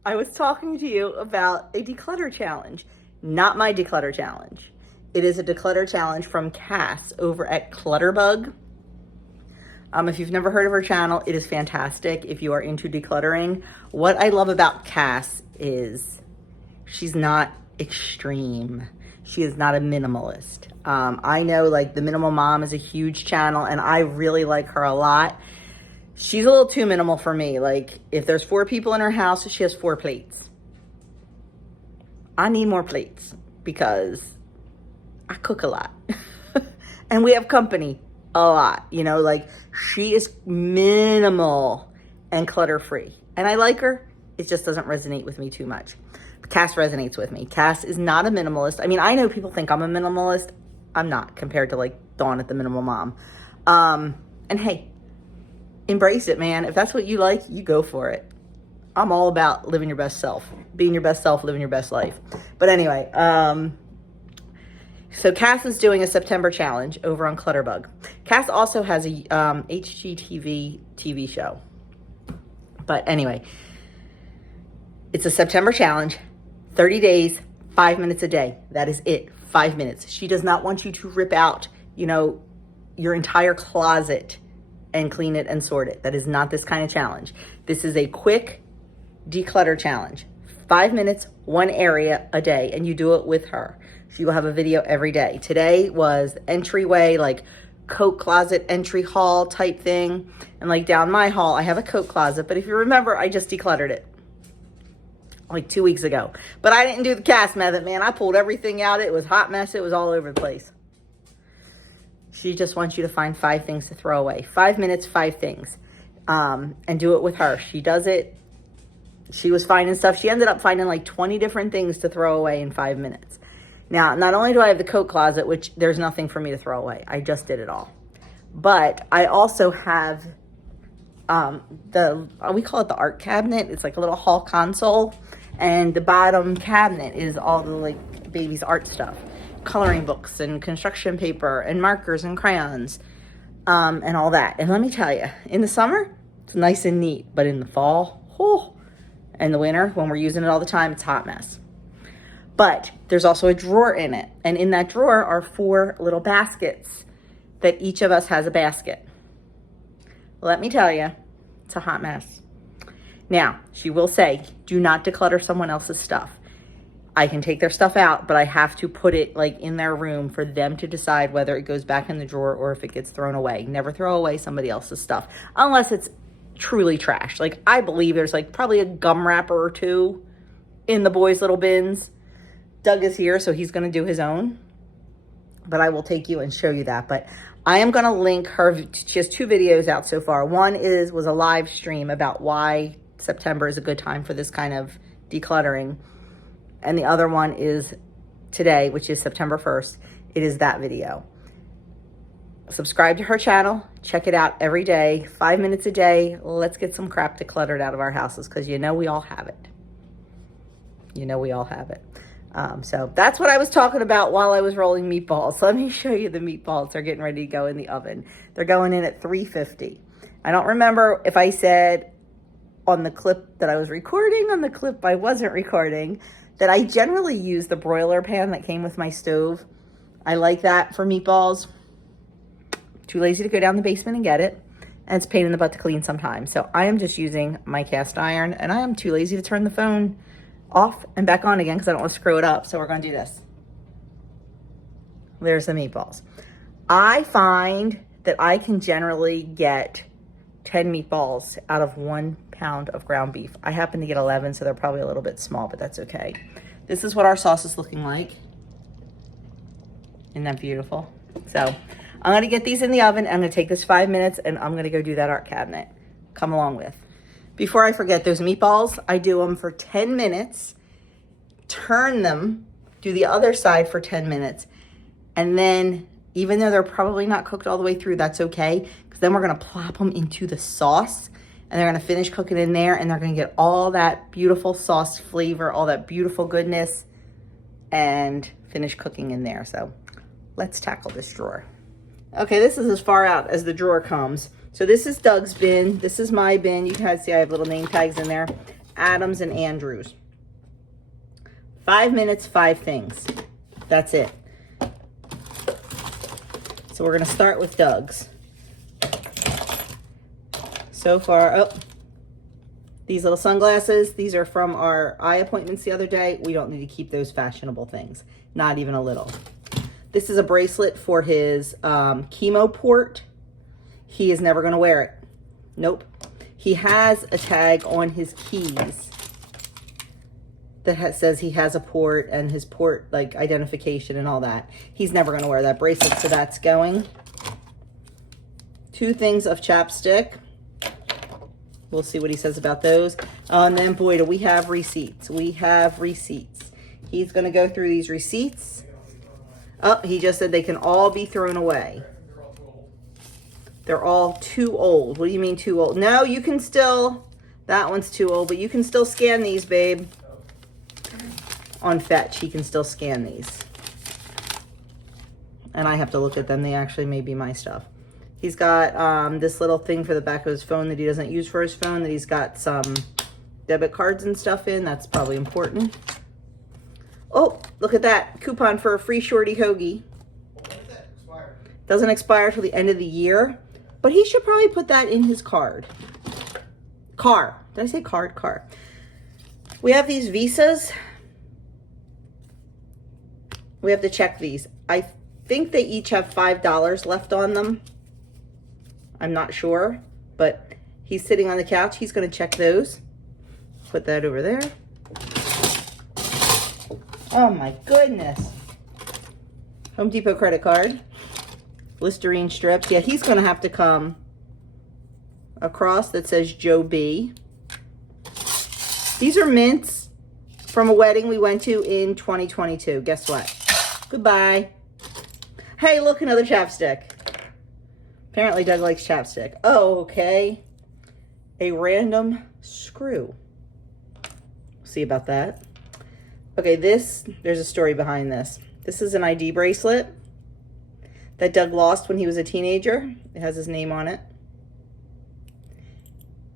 I was talking to you about a declutter challenge. Not my declutter challenge. It is a declutter challenge from Cass over at Clutterbug. If you've never heard of her channel, it is fantastic if you are into decluttering. What I love about Cass is she's not extreme. She is not a minimalist. I know like the Minimal Mom is a huge channel and I really like her a lot. She's a little too minimal for me. Like if there's 4 people in her house, she has 4 plates. I need more plates because I cook a lot and we have company a lot, you know, like she is minimal and clutter free and I like her. It just doesn't resonate with me too much. Cass resonates with me. Cass is not a minimalist. I mean, I know people think I'm a minimalist. I'm not compared to like Dawn at the Minimal Mom. And hey, embrace it, man. If that's what you like, you go for it. I'm all about living your best self, being your best self, living your best life. But anyway, so Cass is doing a September challenge over on Clutterbug. Cass also has a HGTV TV show. But anyway, it's a September challenge, 30 days, 5 minutes a day. That is it, 5 minutes. She does not want you to rip out, you know, your entire closet and clean it and sort it. That is not this kind of challenge. This is a quick declutter challenge. 5 minutes, one area a day, and you do it with her. She will have a video every day. Today was entryway, like coat closet entry hall type thing. And like down my hall, I have a coat closet, but if you remember, I just decluttered it like 2 weeks ago. But I didn't do the Cass method, man. I pulled everything out. It was a hot mess. It was all over the place. She just wants you to find 5 things to throw away. 5 minutes, 5 things. And do it with her. She does it. She was finding stuff. She ended up finding like 20 different things to throw away in 5 minutes. Now, not only do I have the coat closet, which there's nothing for me to throw away. I just did it all. But I also have we call it the art cabinet. It's like a little hall console. And the bottom cabinet is all the like baby's art stuff. Coloring books and construction paper and markers and crayons and all that. And let me tell you, in the summer, it's nice and neat. But in the fall, and the winter, when we're using it all the time, it's a hot mess. But there's also a drawer in it. And in that drawer are 4 little baskets that each of us has a basket. Let me tell you, it's a hot mess. Now, she will say, do not declutter someone else's stuff. I can take their stuff out, but I have to put it like in their room for them to decide whether it goes back in the drawer or if it gets thrown away. Never throw away somebody else's stuff unless it's truly trash. Like I believe there's like probably a gum wrapper or 2 in the boys' little bins. Doug is here, so he's going to do his own, but I will take you and show you that. But I am going to link her. She has 2 videos out so far. One was a live stream about why September is a good time for this kind of decluttering. And the other one is today, which is September 1st. It is that video. Subscribe to her channel. Check it out every day. 5 minutes a day. Let's get some crap decluttered out of our houses because you know we all have it. You know we all have it. So that's what I was talking about while I was rolling meatballs. Let me show you the meatballs. They're getting ready to go in the oven. They're going in at 350. I don't remember if I said on the clip that I was recording, on the clip I wasn't recording, that I generally use the broiler pan that came with my stove. I like that for meatballs. Too lazy to go down the basement and get it. And it's a pain in the butt to clean sometimes. So I am just using my cast iron and I am too lazy to turn the phone off and back on again because I don't want to screw it up. So we're going to do this. There's the meatballs. I find that I can generally get 10 meatballs out of 1 pound of ground beef. I happen to get 11, so they're probably a little bit small, but that's okay. This is what our sauce is looking like. Isn't that beautiful? So I'm going to get these in the oven. I'm going to take this 5 minutes and I'm going to go do that art cabinet. Come along with. Before I forget, those meatballs, I do them for 10 minutes, turn them, do the other side for 10 minutes, and then even though they're probably not cooked all the way through, that's okay, because then we're going to plop them into the sauce, and they're going to finish cooking in there, and they're going to get all that beautiful sauce flavor, all that beautiful goodness, and finish cooking in there. So let's tackle this drawer. Okay, this is as far out as the drawer comes. So this is Doug's bin. This is my bin. You can see I have little name tags in there. Adams and Andrews. 5 minutes, 5 things. That's it. So we're going to start with Doug's. So far, These little sunglasses, these are from our eye appointments the other day. We don't need to keep those fashionable things. Not even a little. This is a bracelet for his chemo port. He is never going to wear it. Nope. He has a tag on his keys that says he has a port and his port like identification and all that. He's never going to wear that bracelet, so that's going. 2 things of chapstick. We'll see what he says about those. And then, boy, do we have receipts. We have receipts. He's going to go through these receipts. Oh, he just said they can all be thrown away. They're all too old. What do you mean too old? No, you can still, that one's too old, but you can still scan these, babe. On Fetch, he can still scan these. And I have to look at them. They actually may be my stuff. He's got this little thing for the back of his phone that he doesn't use for his phone, that he's got some debit cards and stuff in. That's probably important. Oh, look at that. Coupon for a free shorty hoagie. Doesn't expire till the end of the year. But he should probably put that in his card. Car. Did I say card? Car. We have these visas. We have to check these. I think they each have $5 left on them. I'm not sure, but he's sitting on the couch. He's going to check those. Put that over there. Oh my goodness. Home Depot credit card. Listerine strips. Yeah, he's going to have to come across that says Joe B. These are mints from a wedding we went to in 2022. Guess what? Goodbye. Hey, look, another chapstick. Apparently Doug likes chapstick. Oh, okay. A random screw. See about that. Okay, there's a story behind this. This is an ID bracelet that Doug lost when he was a teenager. It has his name on it.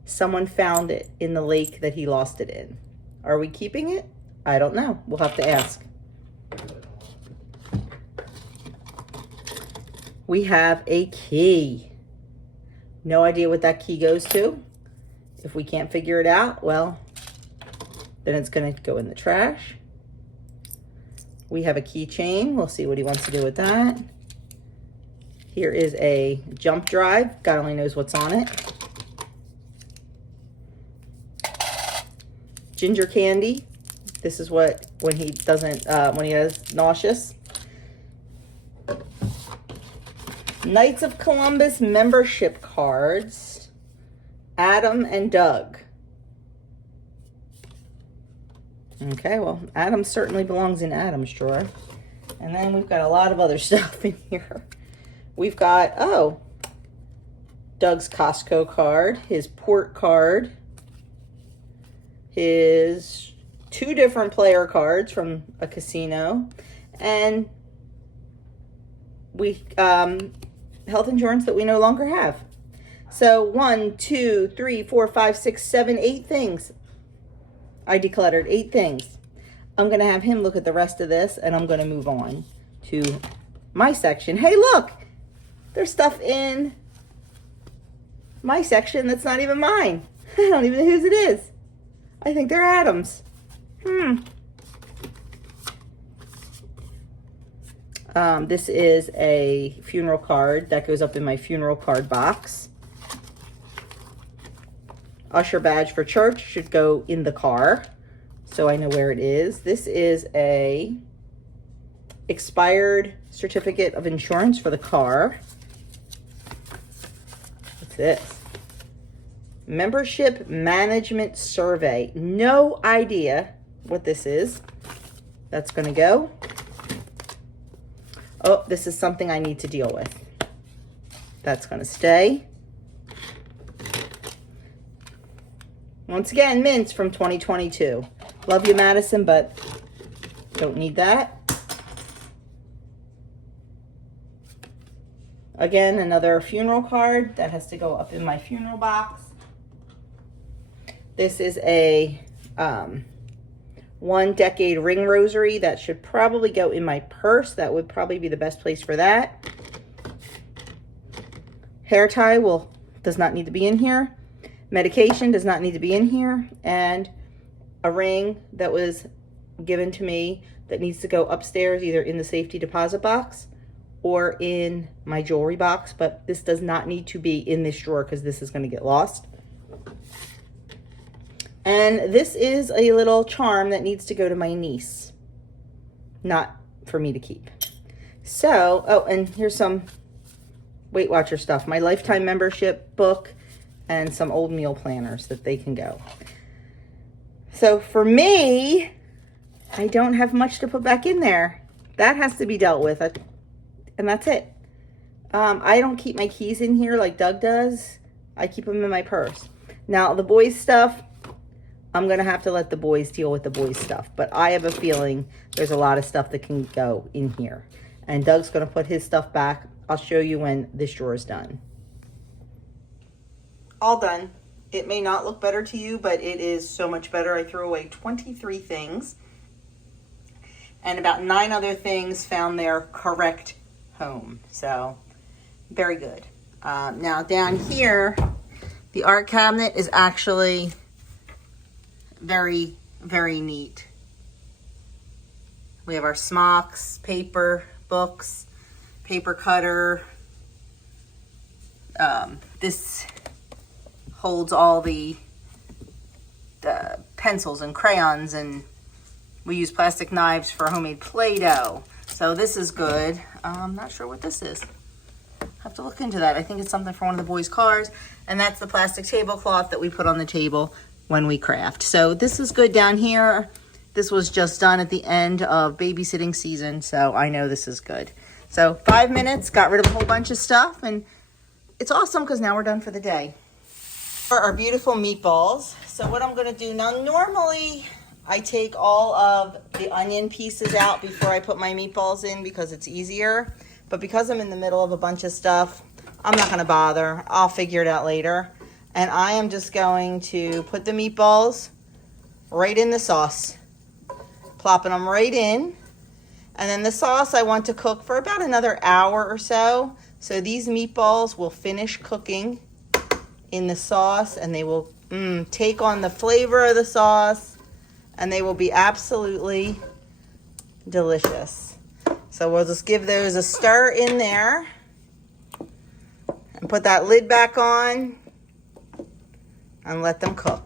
Someone found it in the lake that he lost it in. Are we keeping it? I don't know. We'll have to ask. We have a key. No idea what that key goes to. If we can't figure it out, well, then it's going to go in the trash. We have a keychain. We'll see what he wants to do with that. Here is a jump drive. God only knows what's on it. Ginger candy. This is what, when he doesn't, when he has nauseous. Knights of Columbus membership cards. Adam and Doug. Okay, well, Adam certainly belongs in Adam's drawer. And then we've got a lot of other stuff in here. We've got, oh, Doug's Costco card, his port card, his 2 different player cards from a casino, and we health insurance that we no longer have. So 1, 2, 3, 4, 5, 6, 7, 8 things. I decluttered 8 things. I'm going to have him look at the rest of this, and I'm going to move on to my section. Hey, look! There's stuff in my section that's not even mine. I don't even know whose it is. I think they're Adam's. This is a funeral card that goes up in my funeral card box. Usher badge for church should go in the car, so I know where it is. This is a expired certificate of insurance for the car. What's this? Membership management survey. No idea what this is. That's going to go. Oh, this is something I need to deal with. That's going to stay. Once again, mints from 2022. Love you, Madison, but don't need that. Again, another funeral card that has to go up in my funeral box. This is a 1 decade ring rosary that should probably go in my purse. That would probably be the best place for that. Hair tie does not need to be in here. Medication does not need to be in here, and a ring that was given to me that needs to go upstairs, either in the safety deposit box or in my jewelry box, but this does not need to be in this drawer because this is going to get lost. And this is a little charm that needs to go to my niece, not for me to keep. So, oh, and here's some Weight Watcher stuff, my lifetime membership book, and some old meal planners that they can go. So for me, I don't have much to put back in there. That has to be dealt with, and that's it. I don't keep my keys in here like Doug does. I keep them in my purse. Now, the boys' stuff, I'm going to have to let the boys deal with the boys' stuff, but I have a feeling there's a lot of stuff that can go in here. And Doug's going to put his stuff back. I'll show you when this drawer is done. All done. It may not look better to you, but it is so much better. I threw away 23 things, and about 9 other things found their correct home. So, very good. Now, down here, the art cabinet is actually very, very neat. We have our smocks, paper, books, paper cutter. This holds all the pencils and crayons, and we use plastic knives for homemade Play-Doh. So this is good. I'm not sure what this is. Have to look into that. I think it's something for one of the boys' cars. And that's the plastic tablecloth that we put on the table when we craft. So this is good down here. This was just done at the end of babysitting season, so I know this is good. So 5 minutes, got rid of a whole bunch of stuff, and it's awesome because now we're done for the day. For our beautiful meatballs. So what I'm going to do now, normally I take all of the onion pieces out before I put my meatballs in because it's easier. But because I'm in the middle of a bunch of stuff, I'm not going to bother. I'll figure it out later. And I am just going to put the meatballs right in the sauce. Plopping them right in. And then the sauce I want to cook for about another hour or so. So these meatballs will finish cooking in the sauce, and they will take on the flavor of the sauce, and they will be absolutely delicious. So we'll just give those a stir in there and put that lid back on and let them cook.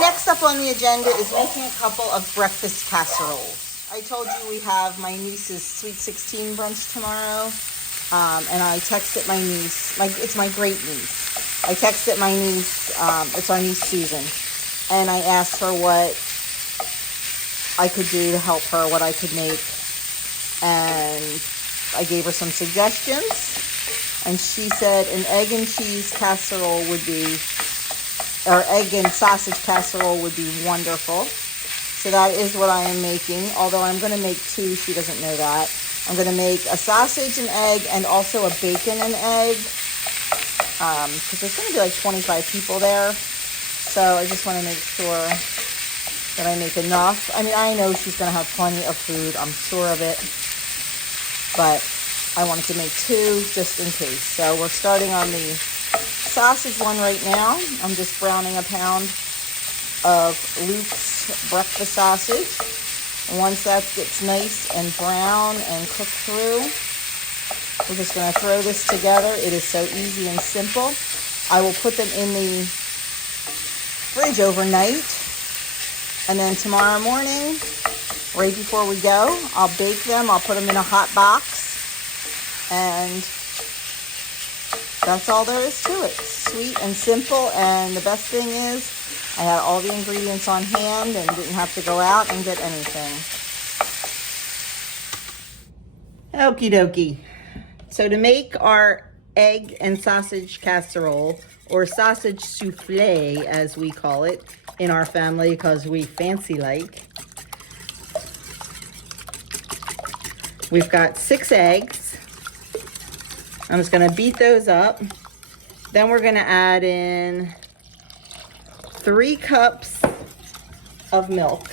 Next up on the agenda is making a couple of breakfast casseroles. I told you we have my niece's Sweet 16 brunch tomorrow, and I texted my niece, it's my great niece. I texted my niece, it's our niece Susan, and I asked her what I could do to help her, what I could make, and I gave her some suggestions, and she said an egg and cheese casserole would be, or egg and sausage casserole would be wonderful. So that is what I am making, although I'm going to make 2. She doesn't know that. I'm going to make a sausage and egg and also a bacon and egg, because there's going to be like 25 people there. So I just want to make sure that I make enough. I mean, I know she's going to have plenty of food. I'm sure of it. But I wanted to make 2 just in case. So we're starting on the sausage one right now. I'm just browning a pound of Luke's breakfast sausage. And once that gets nice and brown and cooked through, we're just going to throw this together. It is so easy and simple. I will put them in the fridge overnight, and then tomorrow morning, right before we go, I'll bake them. I'll put them in a hot box, and that's all there is to it. Sweet and simple, and the best thing is I had all the ingredients on hand and didn't have to go out and get anything. Okie dokie. So to make our egg and sausage casserole, or sausage souffle as we call it in our family because we fancy like, we've got 6 eggs. I'm just going to beat those up. Then we're going to add in 3 cups of milk.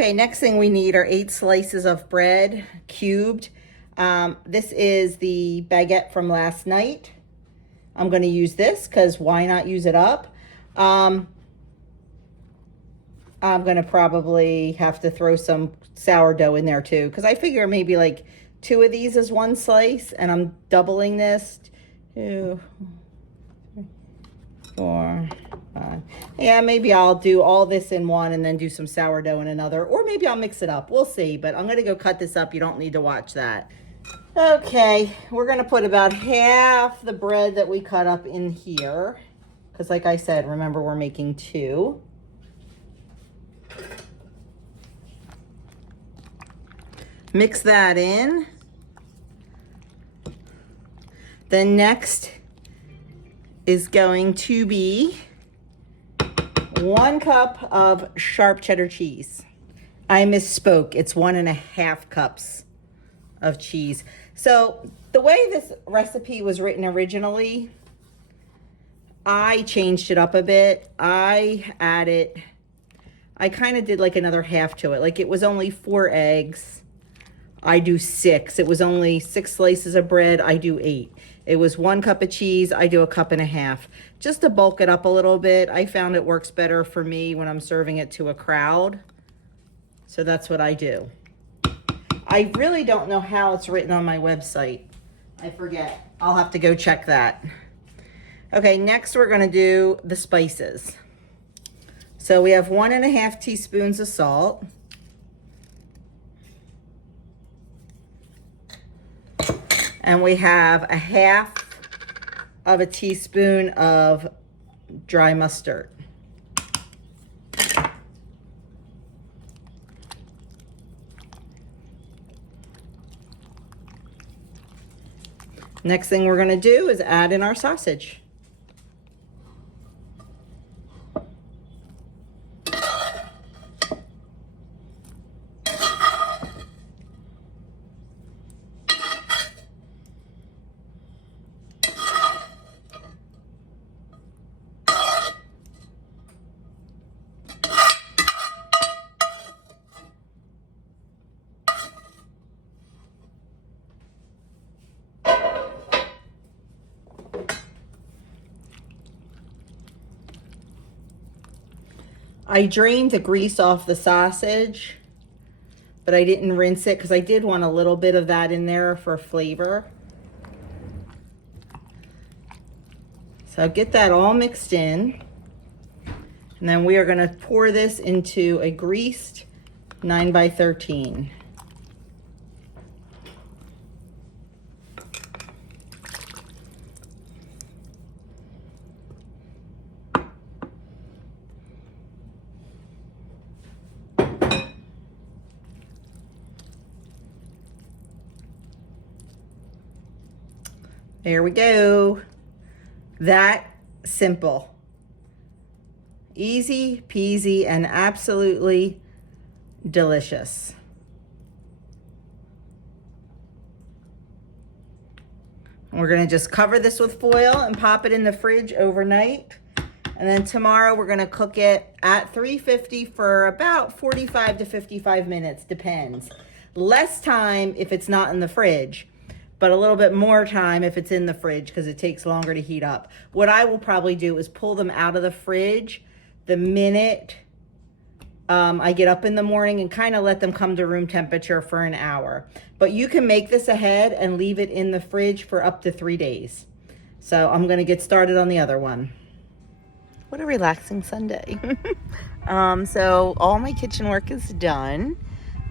Okay, next thing we need are 8 slices of bread, cubed. This is the baguette from last night. I'm going to use this because why not use it up? I'm going to probably have to throw some sourdough in there too, because I figure maybe like 2 of these is 1 slice, and I'm doubling this. 2, 3, 4, 5. Yeah, maybe I'll do all this in one and then do some sourdough in another, or maybe I'll mix it up. We'll see, but I'm going to go cut this up. You don't need to watch that. Okay, we're going to put about half the bread that we cut up in here, because like I said, remember we're making 2. Mix that in. Then next is going to be 1 cup of sharp cheddar cheese. I misspoke. It's 1.5 cups of cheese. So the way this recipe was written originally, I changed it up a bit. I kind of did like another half to it. Like it was only 4 eggs. I do 6. It was only 6 slices of bread. I do 8. It was 1 cup of cheese. I do 1.5 cups. Just to bulk it up a little bit. I found it works better for me when I'm serving it to a crowd. So that's what I do. I really don't know how it's written on my website. I forget. I'll have to go check that. Okay, next we're going to do the spices. So we have 1.5 teaspoons of salt. And we have 1/2 of a teaspoon of dry mustard. Next thing we're going to do is add in our sausage. I drained the grease off the sausage, but I didn't rinse it because I did want a little bit of that in there for flavor. So get that all mixed in. And then we are going to pour this into a greased 9x13. There we go. That simple. Easy peasy and absolutely delicious. We're going to just cover this with foil and pop it in the fridge overnight. And then tomorrow we're going to cook it at 350 for about 45 to 55 minutes, depends. Less time if it's not in the fridge, but a little bit more time if it's in the fridge because it takes longer to heat up. What I will probably do is pull them out of the fridge the minute I get up in the morning and kind of let them come to room temperature for an hour. But you can make this ahead and leave it in the fridge for up to 3 days. So I'm gonna get started on the other one. What a relaxing Sunday. So all my kitchen work is done.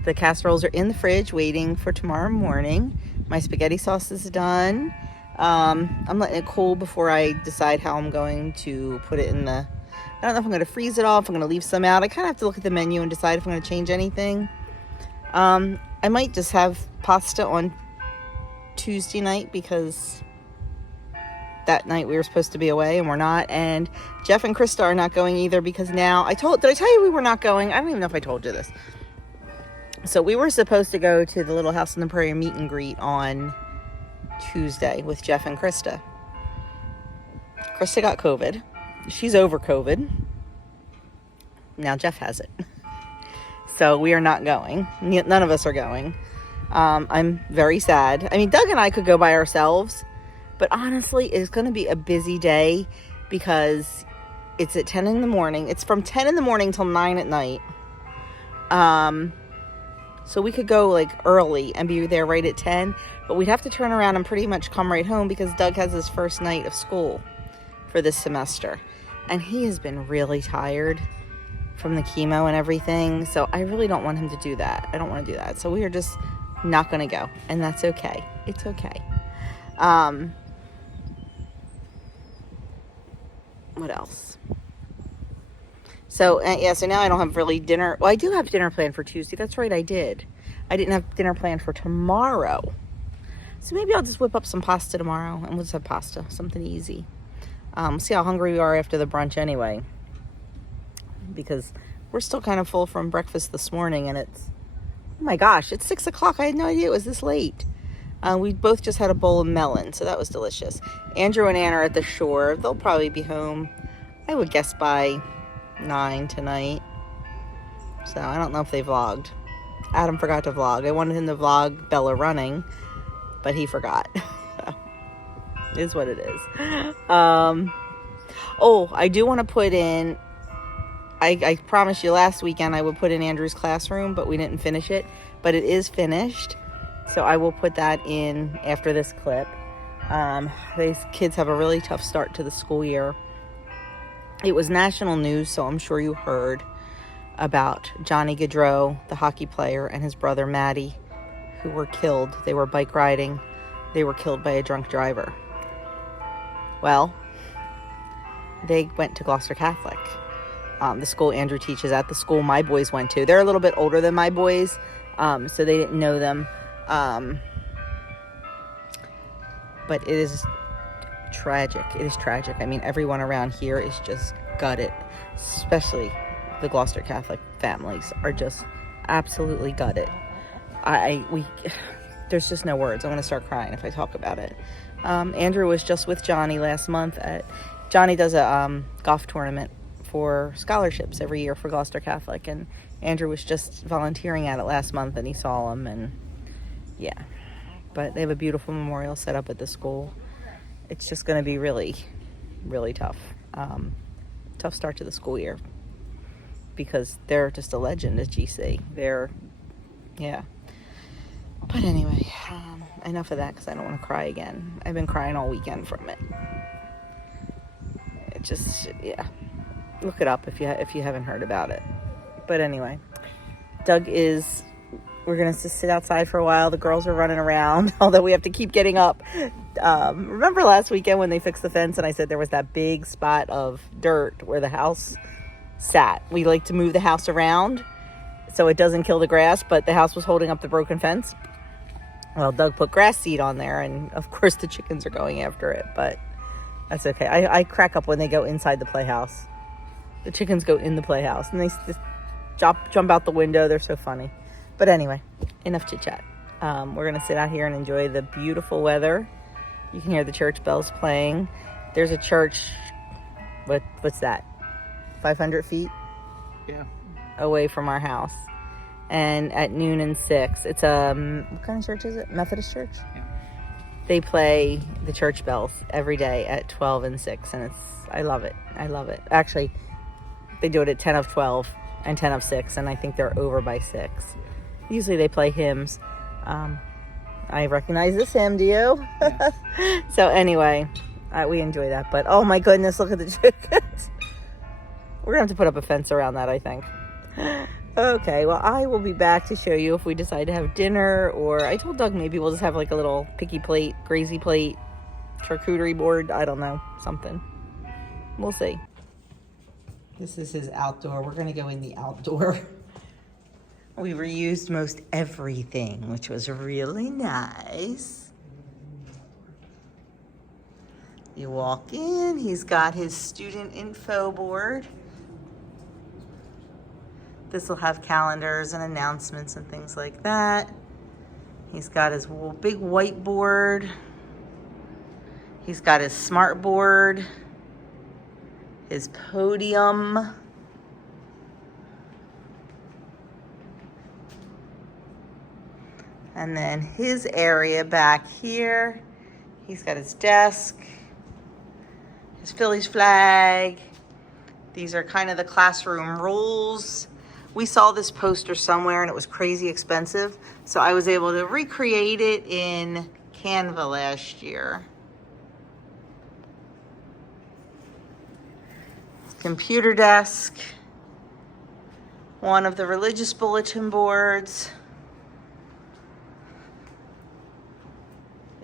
The casseroles are in the fridge waiting for tomorrow morning. My spaghetti sauce is done. I'm letting it cool before I decide how I'm going to put it in the... I don't know if I'm going to freeze it all, if I'm going to leave some out. I kind of have to look at the menu and decide if I'm going to change anything. I might just have pasta on Tuesday night because that night we were supposed to be away and we're not. And Jeff and Krista are not going either because now... did I tell you we were not going? I don't even know if I told you this. So we were supposed to go to the Little House on the Prairie meet and greet on Tuesday with Jeff and Krista. Krista got COVID. She's over COVID. Now Jeff has it. So we are not going. None of us are going. I'm very sad. I mean, Doug and I could go by ourselves, but honestly, it's going to be a busy day because it's at 10 in the morning. It's from 10 in the morning till 9 at night. So we could go like early and be there right at 10, but we'd have to turn around and pretty much come right home because Doug has his first night of school for this semester. And he has been really tired from the chemo and everything. So I really don't want him to do that. I don't want to do that. So we are just not going to go. And that's okay. It's okay. What else? So, so now I don't have really dinner. Well, I do have dinner planned for Tuesday. That's right, I did. I didn't have dinner planned for tomorrow. So maybe I'll just whip up some pasta tomorrow and we'll just have pasta, something easy. See how hungry we are after the brunch anyway. Because we're still kind of full from breakfast this morning and it's, oh my gosh, it's 6 o'clock. I had no idea it was this late. We both just had a bowl of melon, so that was delicious. Andrew and Ann are at the shore. They'll probably be home, I would guess, by 9 tonight. So I don't know if they vlogged. Adam forgot to vlog. I wanted him to vlog Bella running, but he forgot. So, it is what it is. I do want to put in, I promised you last weekend I would put in Andrew's classroom, but we didn't finish it. But it is finished. So I will put that in after this clip. These kids have a really tough start to the school year. It was national news, so I'm sure you heard about Johnny Gaudreau, the hockey player, and his brother Matty, who were killed. They were bike riding. They were killed by a drunk driver. Well, they went to Gloucester Catholic. The school Andrew teaches at, the school my boys went to. They're a little bit older than my boys, so they didn't know them. But it is tragic. It is tragic. I mean, everyone around here is just gutted, especially the Gloucester Catholic families are just absolutely gutted. There's just no words. I'm going to start crying if I talk about it. Andrew was just with Johnny last month Johnny does a golf tournament for scholarships every year for Gloucester Catholic, and Andrew was just volunteering at it last month and he saw him, and yeah. But they have a beautiful memorial set up at the school. It's just going to be really, really tough. Tough start to the school year because they're just a legend at GC. Yeah. But anyway, enough of that because I don't want to cry again. I've been crying all weekend from it. It just, yeah. Look it up if you haven't heard about it. But anyway, we're going to just sit outside for a while. The girls are running around, although we have to keep getting up. Remember last weekend when they fixed the fence and I said there was that big spot of dirt where the house sat? We like to move the house around so it doesn't kill the grass, but the house was holding up the broken fence. Well, Doug put grass seed on there, and of course the chickens are going after it, but that's okay. I crack up when they go inside the playhouse. The chickens go in the playhouse, and they just jump out the window. They're so funny. But anyway, enough chit-chat. We're going to sit out here and enjoy the beautiful weather. You can hear the church bells playing. There's a church, what's that? 500 feet? Yeah. Away from our house. And at noon and 6, it's what kind of church is it? Methodist church? Yeah. They play the church bells every day at 12 and 6, and I love it. I love it. Actually, they do it at 10 of 12 and 10 of 6, and I think they're over by 6. Usually they play hymns. I recognize this hymn, do you? Yes. So anyway, we enjoy that. But oh my goodness, look at the chickens. We're going to have to put up a fence around that, I think. Okay, well, I will be back to show you if we decide to have dinner, or I told Doug maybe we'll just have like a little picky plate, crazy plate, charcuterie board. I don't know, something. We'll see. This is his outdoor. We're going to go in the outdoor. We reused most everything, which was really nice. You walk in, he's got his student info board. This will have calendars and announcements and things like that. He's got his big whiteboard. He's got his smart board, his podium. And then his area back here, he's got his desk, his Phillies flag. These are kind of the classroom rules. We saw this poster somewhere and it was crazy expensive. So I was able to recreate it in Canva last year. Computer desk. One of the religious bulletin boards.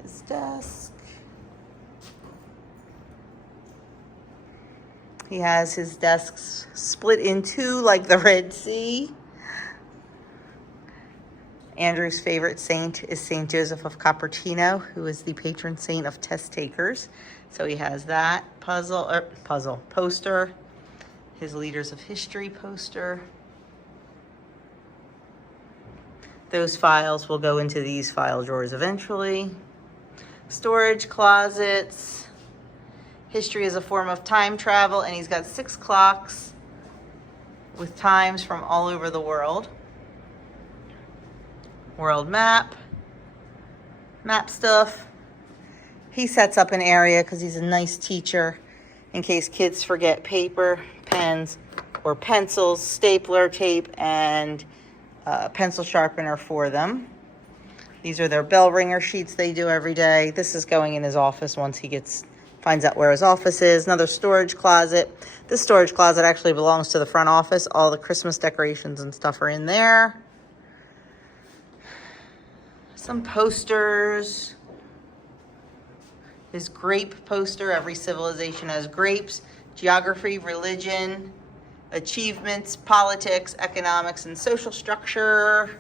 His desk. He has his desks split in two like the Red Sea. Andrew's favorite saint is Saint Joseph of Cupertino, who is the patron saint of test takers. So he has that poster, his Leaders of History poster. Those files will go into these file drawers eventually. Storage closets. History is a form of time travel, and he's got 6 clocks with times from all over the world. World map stuff. He sets up an area because he's a nice teacher in case kids forget paper, pens, or pencils, stapler, tape, and pencil sharpener for them. These are their bell ringer sheets they do every day. This is going in his office once he finds out where his office is. Another storage closet. This storage closet actually belongs to the front office. All the Christmas decorations and stuff are in there. Some posters. His grape poster. Every civilization has grapes. Geography, religion, achievements, politics, economics, and social structure.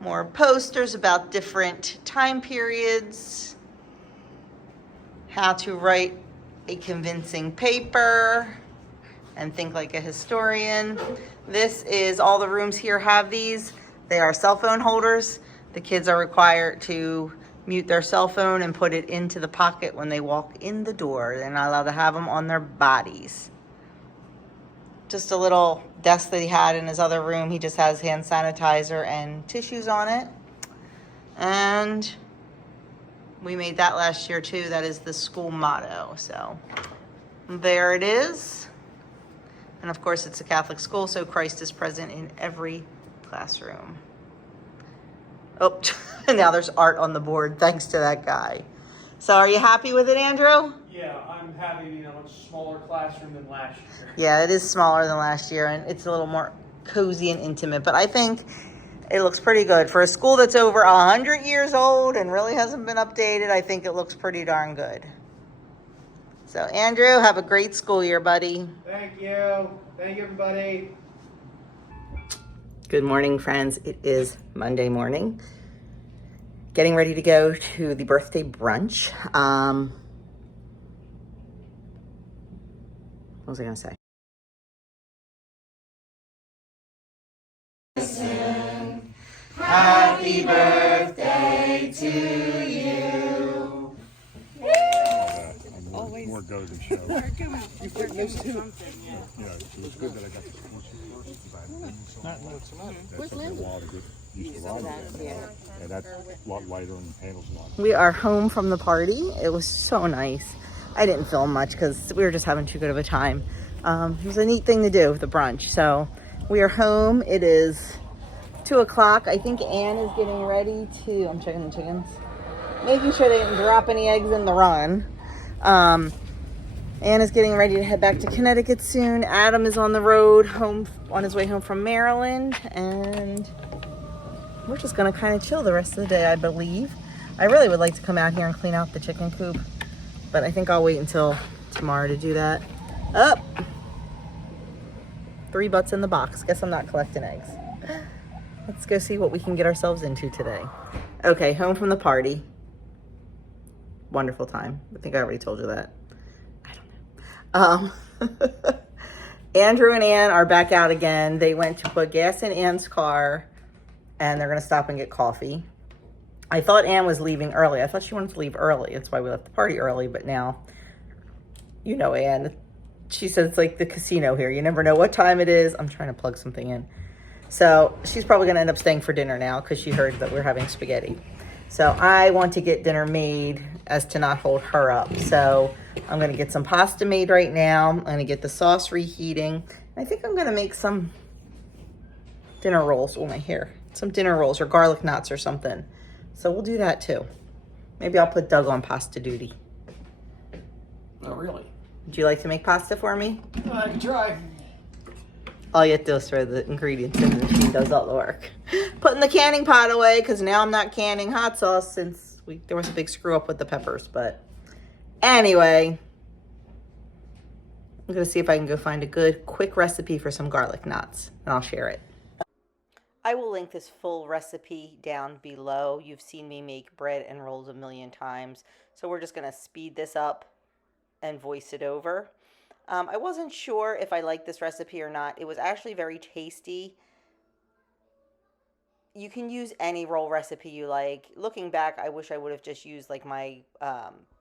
More posters about different time periods. How to write a convincing paper and think like a historian. This is, all the rooms here have these. They are cell phone holders. The kids are required to mute their cell phone and put it into the pocket when they walk in the door. They're not allowed to have them on their bodies. Just a little desk that he had in his other room. He just has hand sanitizer and tissues on it. And we made that last year too. That is the school motto. So there it is. And of course it's a Catholic school, so Christ is present in every classroom. Oh, now there's art on the board thanks to that guy. So are you happy with it, Andrew? Yeah, I'm happy in a much smaller classroom than last year. Yeah, it is smaller than last year, and it's a little more cozy and intimate, but I think it looks pretty good. For a school that's over 100 years old and really hasn't been updated, I think it looks pretty darn good. So, Andrew, have a great school year, buddy. Thank you. Thank you, everybody. Good morning, friends. It is Monday morning. Getting ready to go to the birthday brunch. What was I going to say? Happy birthday to you. Always more go than show. Yeah, it was good that I got this one first. That took me a while to get used to riding again. And that's a lot lighter and the handles a lot. We are home from the party. It was so nice. I didn't film much because we were just having too good of a time. It was a neat thing to do, the brunch. So we are home. It is 2 o'clock. I think Ann is getting ready to, I'm checking the chickens, making sure they didn't drop any eggs in the run. Ann is getting ready to head back to Connecticut soon. Adam is on the road home, on his way home from Maryland, and we're just gonna kind of chill the rest of the day, I believe. I really would like to come out here and clean out the chicken coop, but I think I'll wait until tomorrow to do that. Up. 3 butts in the box. Guess I'm not collecting eggs. Let's go see what we can get ourselves into today. Okay, home from the party. Wonderful time. I think I already told you that. I don't know. Andrew and Ann are back out again. They went to put gas in Ann's car, and they're going to stop and get coffee. I thought Ann was leaving early. I thought she wanted to leave early. That's why we left the party early, but now, you know Ann. She says it's like the casino here. You never know what time it is. I'm trying to plug something in. So she's probably going to end up staying for dinner now because she heard that we're having spaghetti. So I want to get dinner made as to not hold her up. So I'm going to get some pasta made right now. I'm going to get the sauce reheating. I think I'm going to make some dinner rolls. Oh, my hair. Some dinner rolls or garlic knots or something. So we'll do that too. Maybe I'll put Doug on pasta duty. Oh, really? Would you like to make pasta for me? I can try. All you have to do is throw the ingredients in the machine, does all the work. Putting the canning pot away because now I'm not canning hot sauce since there was a big screw up with the peppers. But anyway, I'm going to see if I can go find a good quick recipe for some garlic knots and I'll share it. I will link this full recipe down below. You've seen me make bread and rolls a million times. So we're just going to speed this up and voice it over. I wasn't sure if I liked this recipe or not. It was actually very tasty. You can use any roll recipe you like. Looking back, I wish I would have just used like my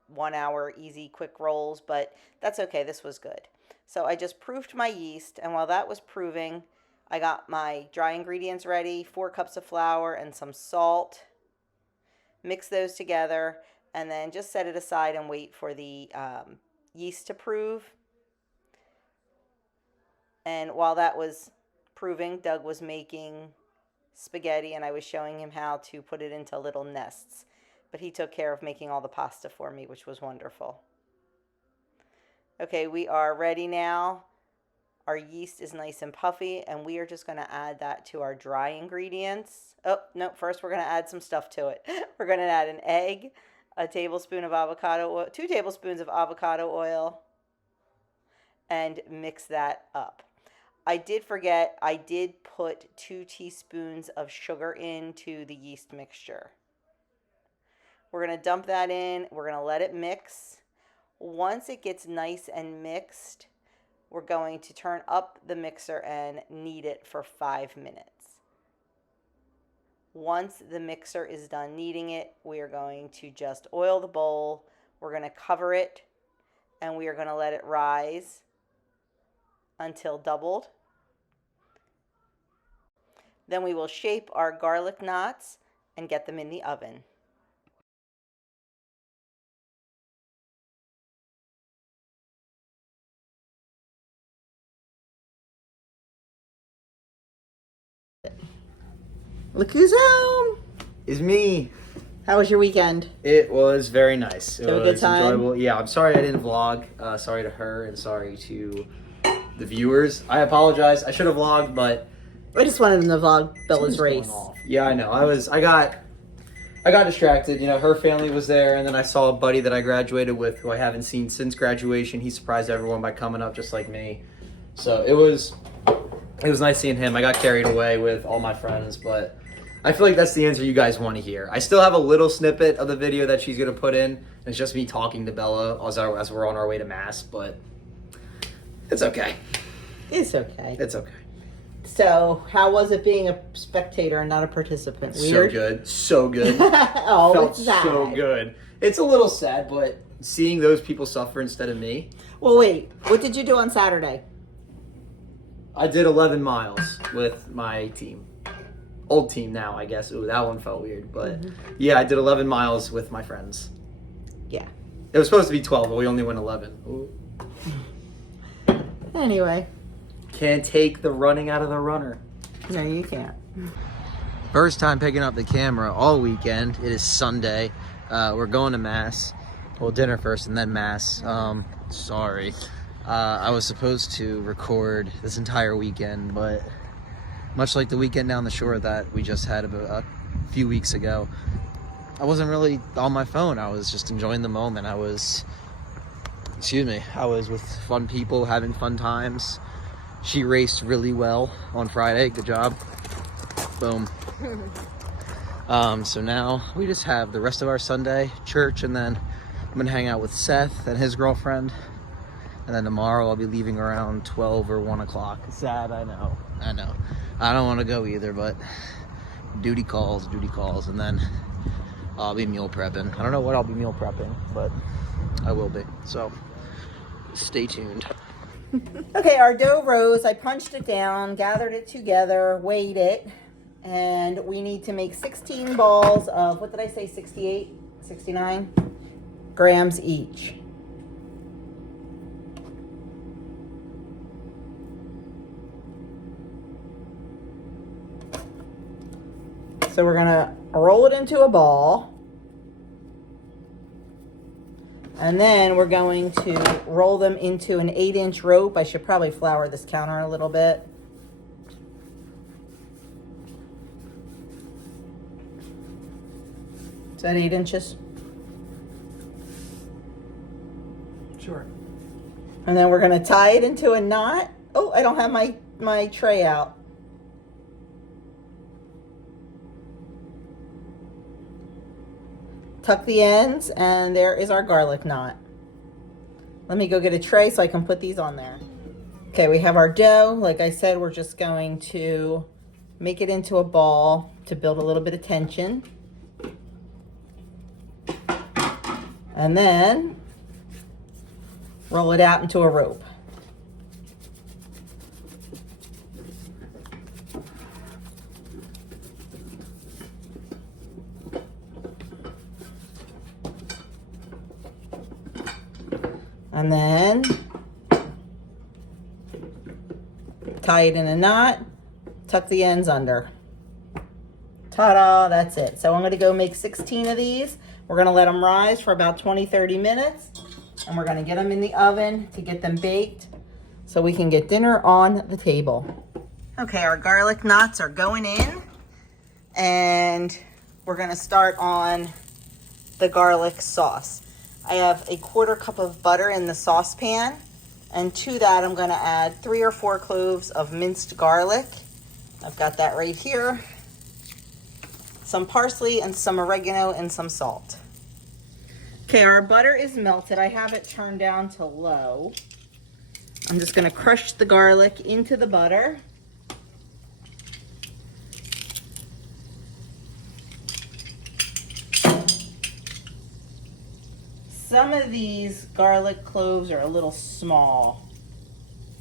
1 hour easy quick rolls, but that's okay. This was good. So I just proofed my yeast, and while that was proving, I got my dry ingredients ready, 4 cups of flour and some salt. Mix those together, and then just set it aside and wait for the yeast to prove. And while that was proving, Doug was making spaghetti, and I was showing him how to put it into little nests. But he took care of making all the pasta for me, which was wonderful. Okay, we are ready now. Our yeast is nice and puffy, and we are just going to add that to our dry ingredients. Oh, no, first we're going to add some stuff to it. We're going to add an egg, a tablespoon of avocado oil, 2 tablespoons of avocado oil, and mix that up. I did forget, I did put 2 teaspoons of sugar into the yeast mixture. We're going to dump that in. We're going to let it mix. Once it gets nice and mixed, we're going to turn up the mixer and knead it for 5 minutes. Once the mixer is done kneading it, we are going to just oil the bowl. We're going to cover it, and we are going to let it rise until doubled. Then we will shape our garlic knots and get them in the oven. Look who's home! Is me. How was your weekend? It was very nice. It Have a was good time? enjoyable. Yeah, I'm sorry I didn't vlog. Sorry to her and sorry to the viewers. I apologize. I should have vlogged, but I just wanted them to vlog Bella's something's going race. off. Yeah, I know. I got distracted. You know, her family was there, and then I saw a buddy that I graduated with who I haven't seen since graduation. He surprised everyone by coming up just like me. So it was nice seeing him. I got carried away with all my friends, but I feel like that's the answer you guys want to hear. I still have a little snippet of the video that she's going to put in. It's just me talking to Bella as we're on our way to Mass, but it's okay. It's okay. It's okay. So, how was it being a spectator and not a participant? Weird? So good. So good. Oh, Felt it's sad. so good. It's a little sad, but seeing those people suffer instead of me. Well, wait. What did you do on Saturday? I did 11 miles with my team. Old team now, I guess. Ooh, that one felt weird. But yeah, I did 11 miles with my friends. Yeah. It was supposed to be 12, but we only went 11. Ooh. Anyway. Can't take the running out of the runner. No, you can't. First time picking up the camera all weekend. It is Sunday. We're going to Mass. Well, dinner first and then Mass. Sorry. I was supposed to record this entire weekend, but much like the weekend down the shore that we just had a few weeks ago, I wasn't really on my phone. I was just enjoying the moment. I was with fun people, having fun times. She raced really well on Friday. Good job. Boom. So now we just have the rest of our Sunday, church, and then I'm gonna hang out with Seth and his girlfriend. And then tomorrow I'll be leaving around 12 or 1 o'clock. Sad, I know. I don't want to go either, but duty calls. And then I'll be meal prepping. I don't know what I'll be meal prepping, but I will be. So stay tuned. Okay, our dough rose. I punched it down, gathered it together, weighed it, and we need to make 16 balls of, what did I say, 68, 69 grams each. So we're gonna roll it into a ball. And then we're going to roll them into an 8-inch rope. I should probably flour this counter a little bit. Is that 8 inches? Sure. And then we're gonna tie it into a knot. Oh, I don't have my tray out. Tuck the ends, and there is our garlic knot. Let me go get a tray so I can put these on there. Okay, we have our dough. Like I said, we're just going to make it into a ball to build a little bit of tension. And then roll it out into a rope. And then tie it in a knot, tuck the ends under. Ta-da, that's it. So I'm gonna go make 16 of these. We're gonna let them rise for about 20-30 minutes, and we're gonna get them in the oven to get them baked so we can get dinner on the table. Okay, our garlic knots are going in, and we're gonna start on the garlic sauce. I have a 1/4 cup of butter in the saucepan, and to that I'm gonna add 3 or 4 cloves of minced garlic. I've got that right here. Some parsley and some oregano and some salt. Okay, our butter is melted. I have it turned down to low. I'm just gonna crush the garlic into the butter. Some of these garlic cloves are a little small.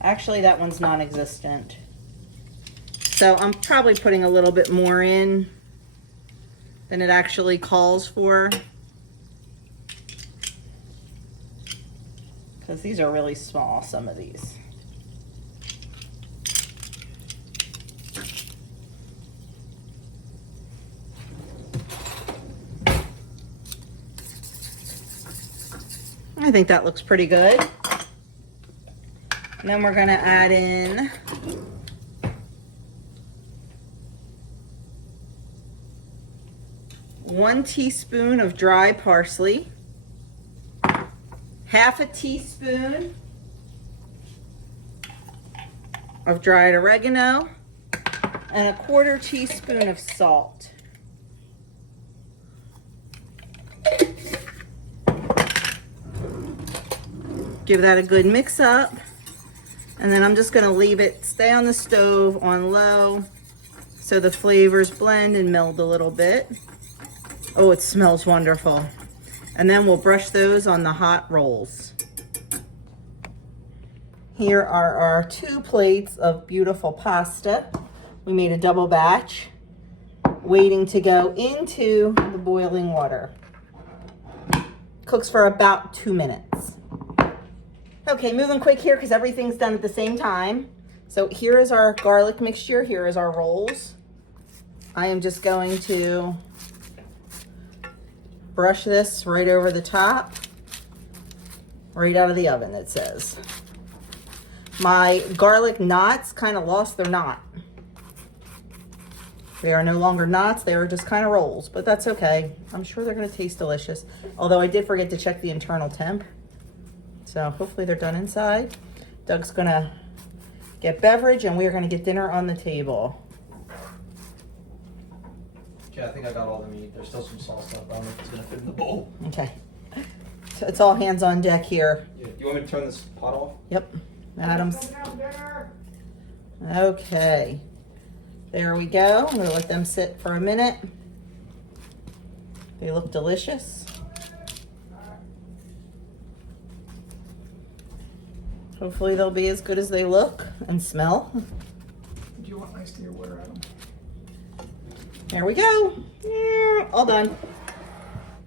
Actually, that one's non-existent. So I'm probably putting a little bit more in than it actually calls for, because these are really small, some of these. I think that looks pretty good. And then we're gonna add in one teaspoon of dry parsley, half a teaspoon of dried oregano, and a 1/4 teaspoon of salt. Give that a good mix up, and then I'm just gonna leave it stay on the stove on low so the flavors blend and meld a little bit. Oh, it smells wonderful. And then we'll brush those on the hot rolls. Here are our 2 plates of beautiful pasta. We made a double batch, waiting to go into the boiling water. Cooks for about 2 minutes. Okay, moving quick here because everything's done at the same time. So here is our garlic mixture. Here is our rolls. I am just going to brush this right over the top, right out of the oven, it says. My garlic knots kind of lost their knot. They are no longer knots, they are just kind of rolls, but that's okay. I'm sure they're gonna taste delicious. Although I did forget to check the internal temp. So hopefully they're done inside. Doug's gonna get beverage and we are gonna get dinner on the table. Okay, I think I got all the meat. There's still some sauce left. I don't know if it's gonna fit in the bowl. Okay. So it's all hands on deck here. Yeah. You want me to turn this pot off? Yep. Adam's. Okay. There we go. I'm gonna let them sit for a minute. They look delicious. Hopefully they'll be as good as they look and smell. Do you want nice water out of them? There we go. Yeah, all done.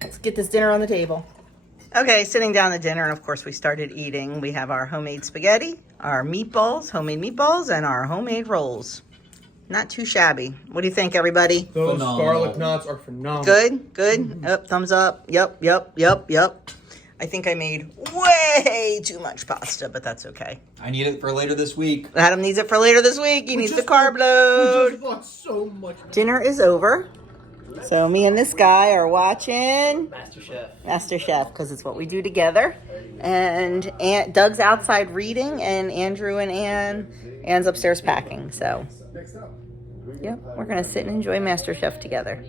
Let's get this dinner on the table. Okay, sitting down to dinner, and of course we started eating. We have our homemade spaghetti, our meatballs, homemade meatballs, and our homemade rolls. Not too shabby. What do you think, everybody? Those Phenomenal. garlic knots are phenomenal. Good, good. Yep, thumbs up. Yep. I think I made way too much pasta, but that's okay. I need it for later this week. Adam needs it for later this week. He needs the carb We load. just bought so much. Dinner is over. So me and this guy are watching MasterChef because it's what we do together. And Doug's outside reading, and Andrew and Anne's upstairs packing. So, yep, we're going to sit and enjoy MasterChef together.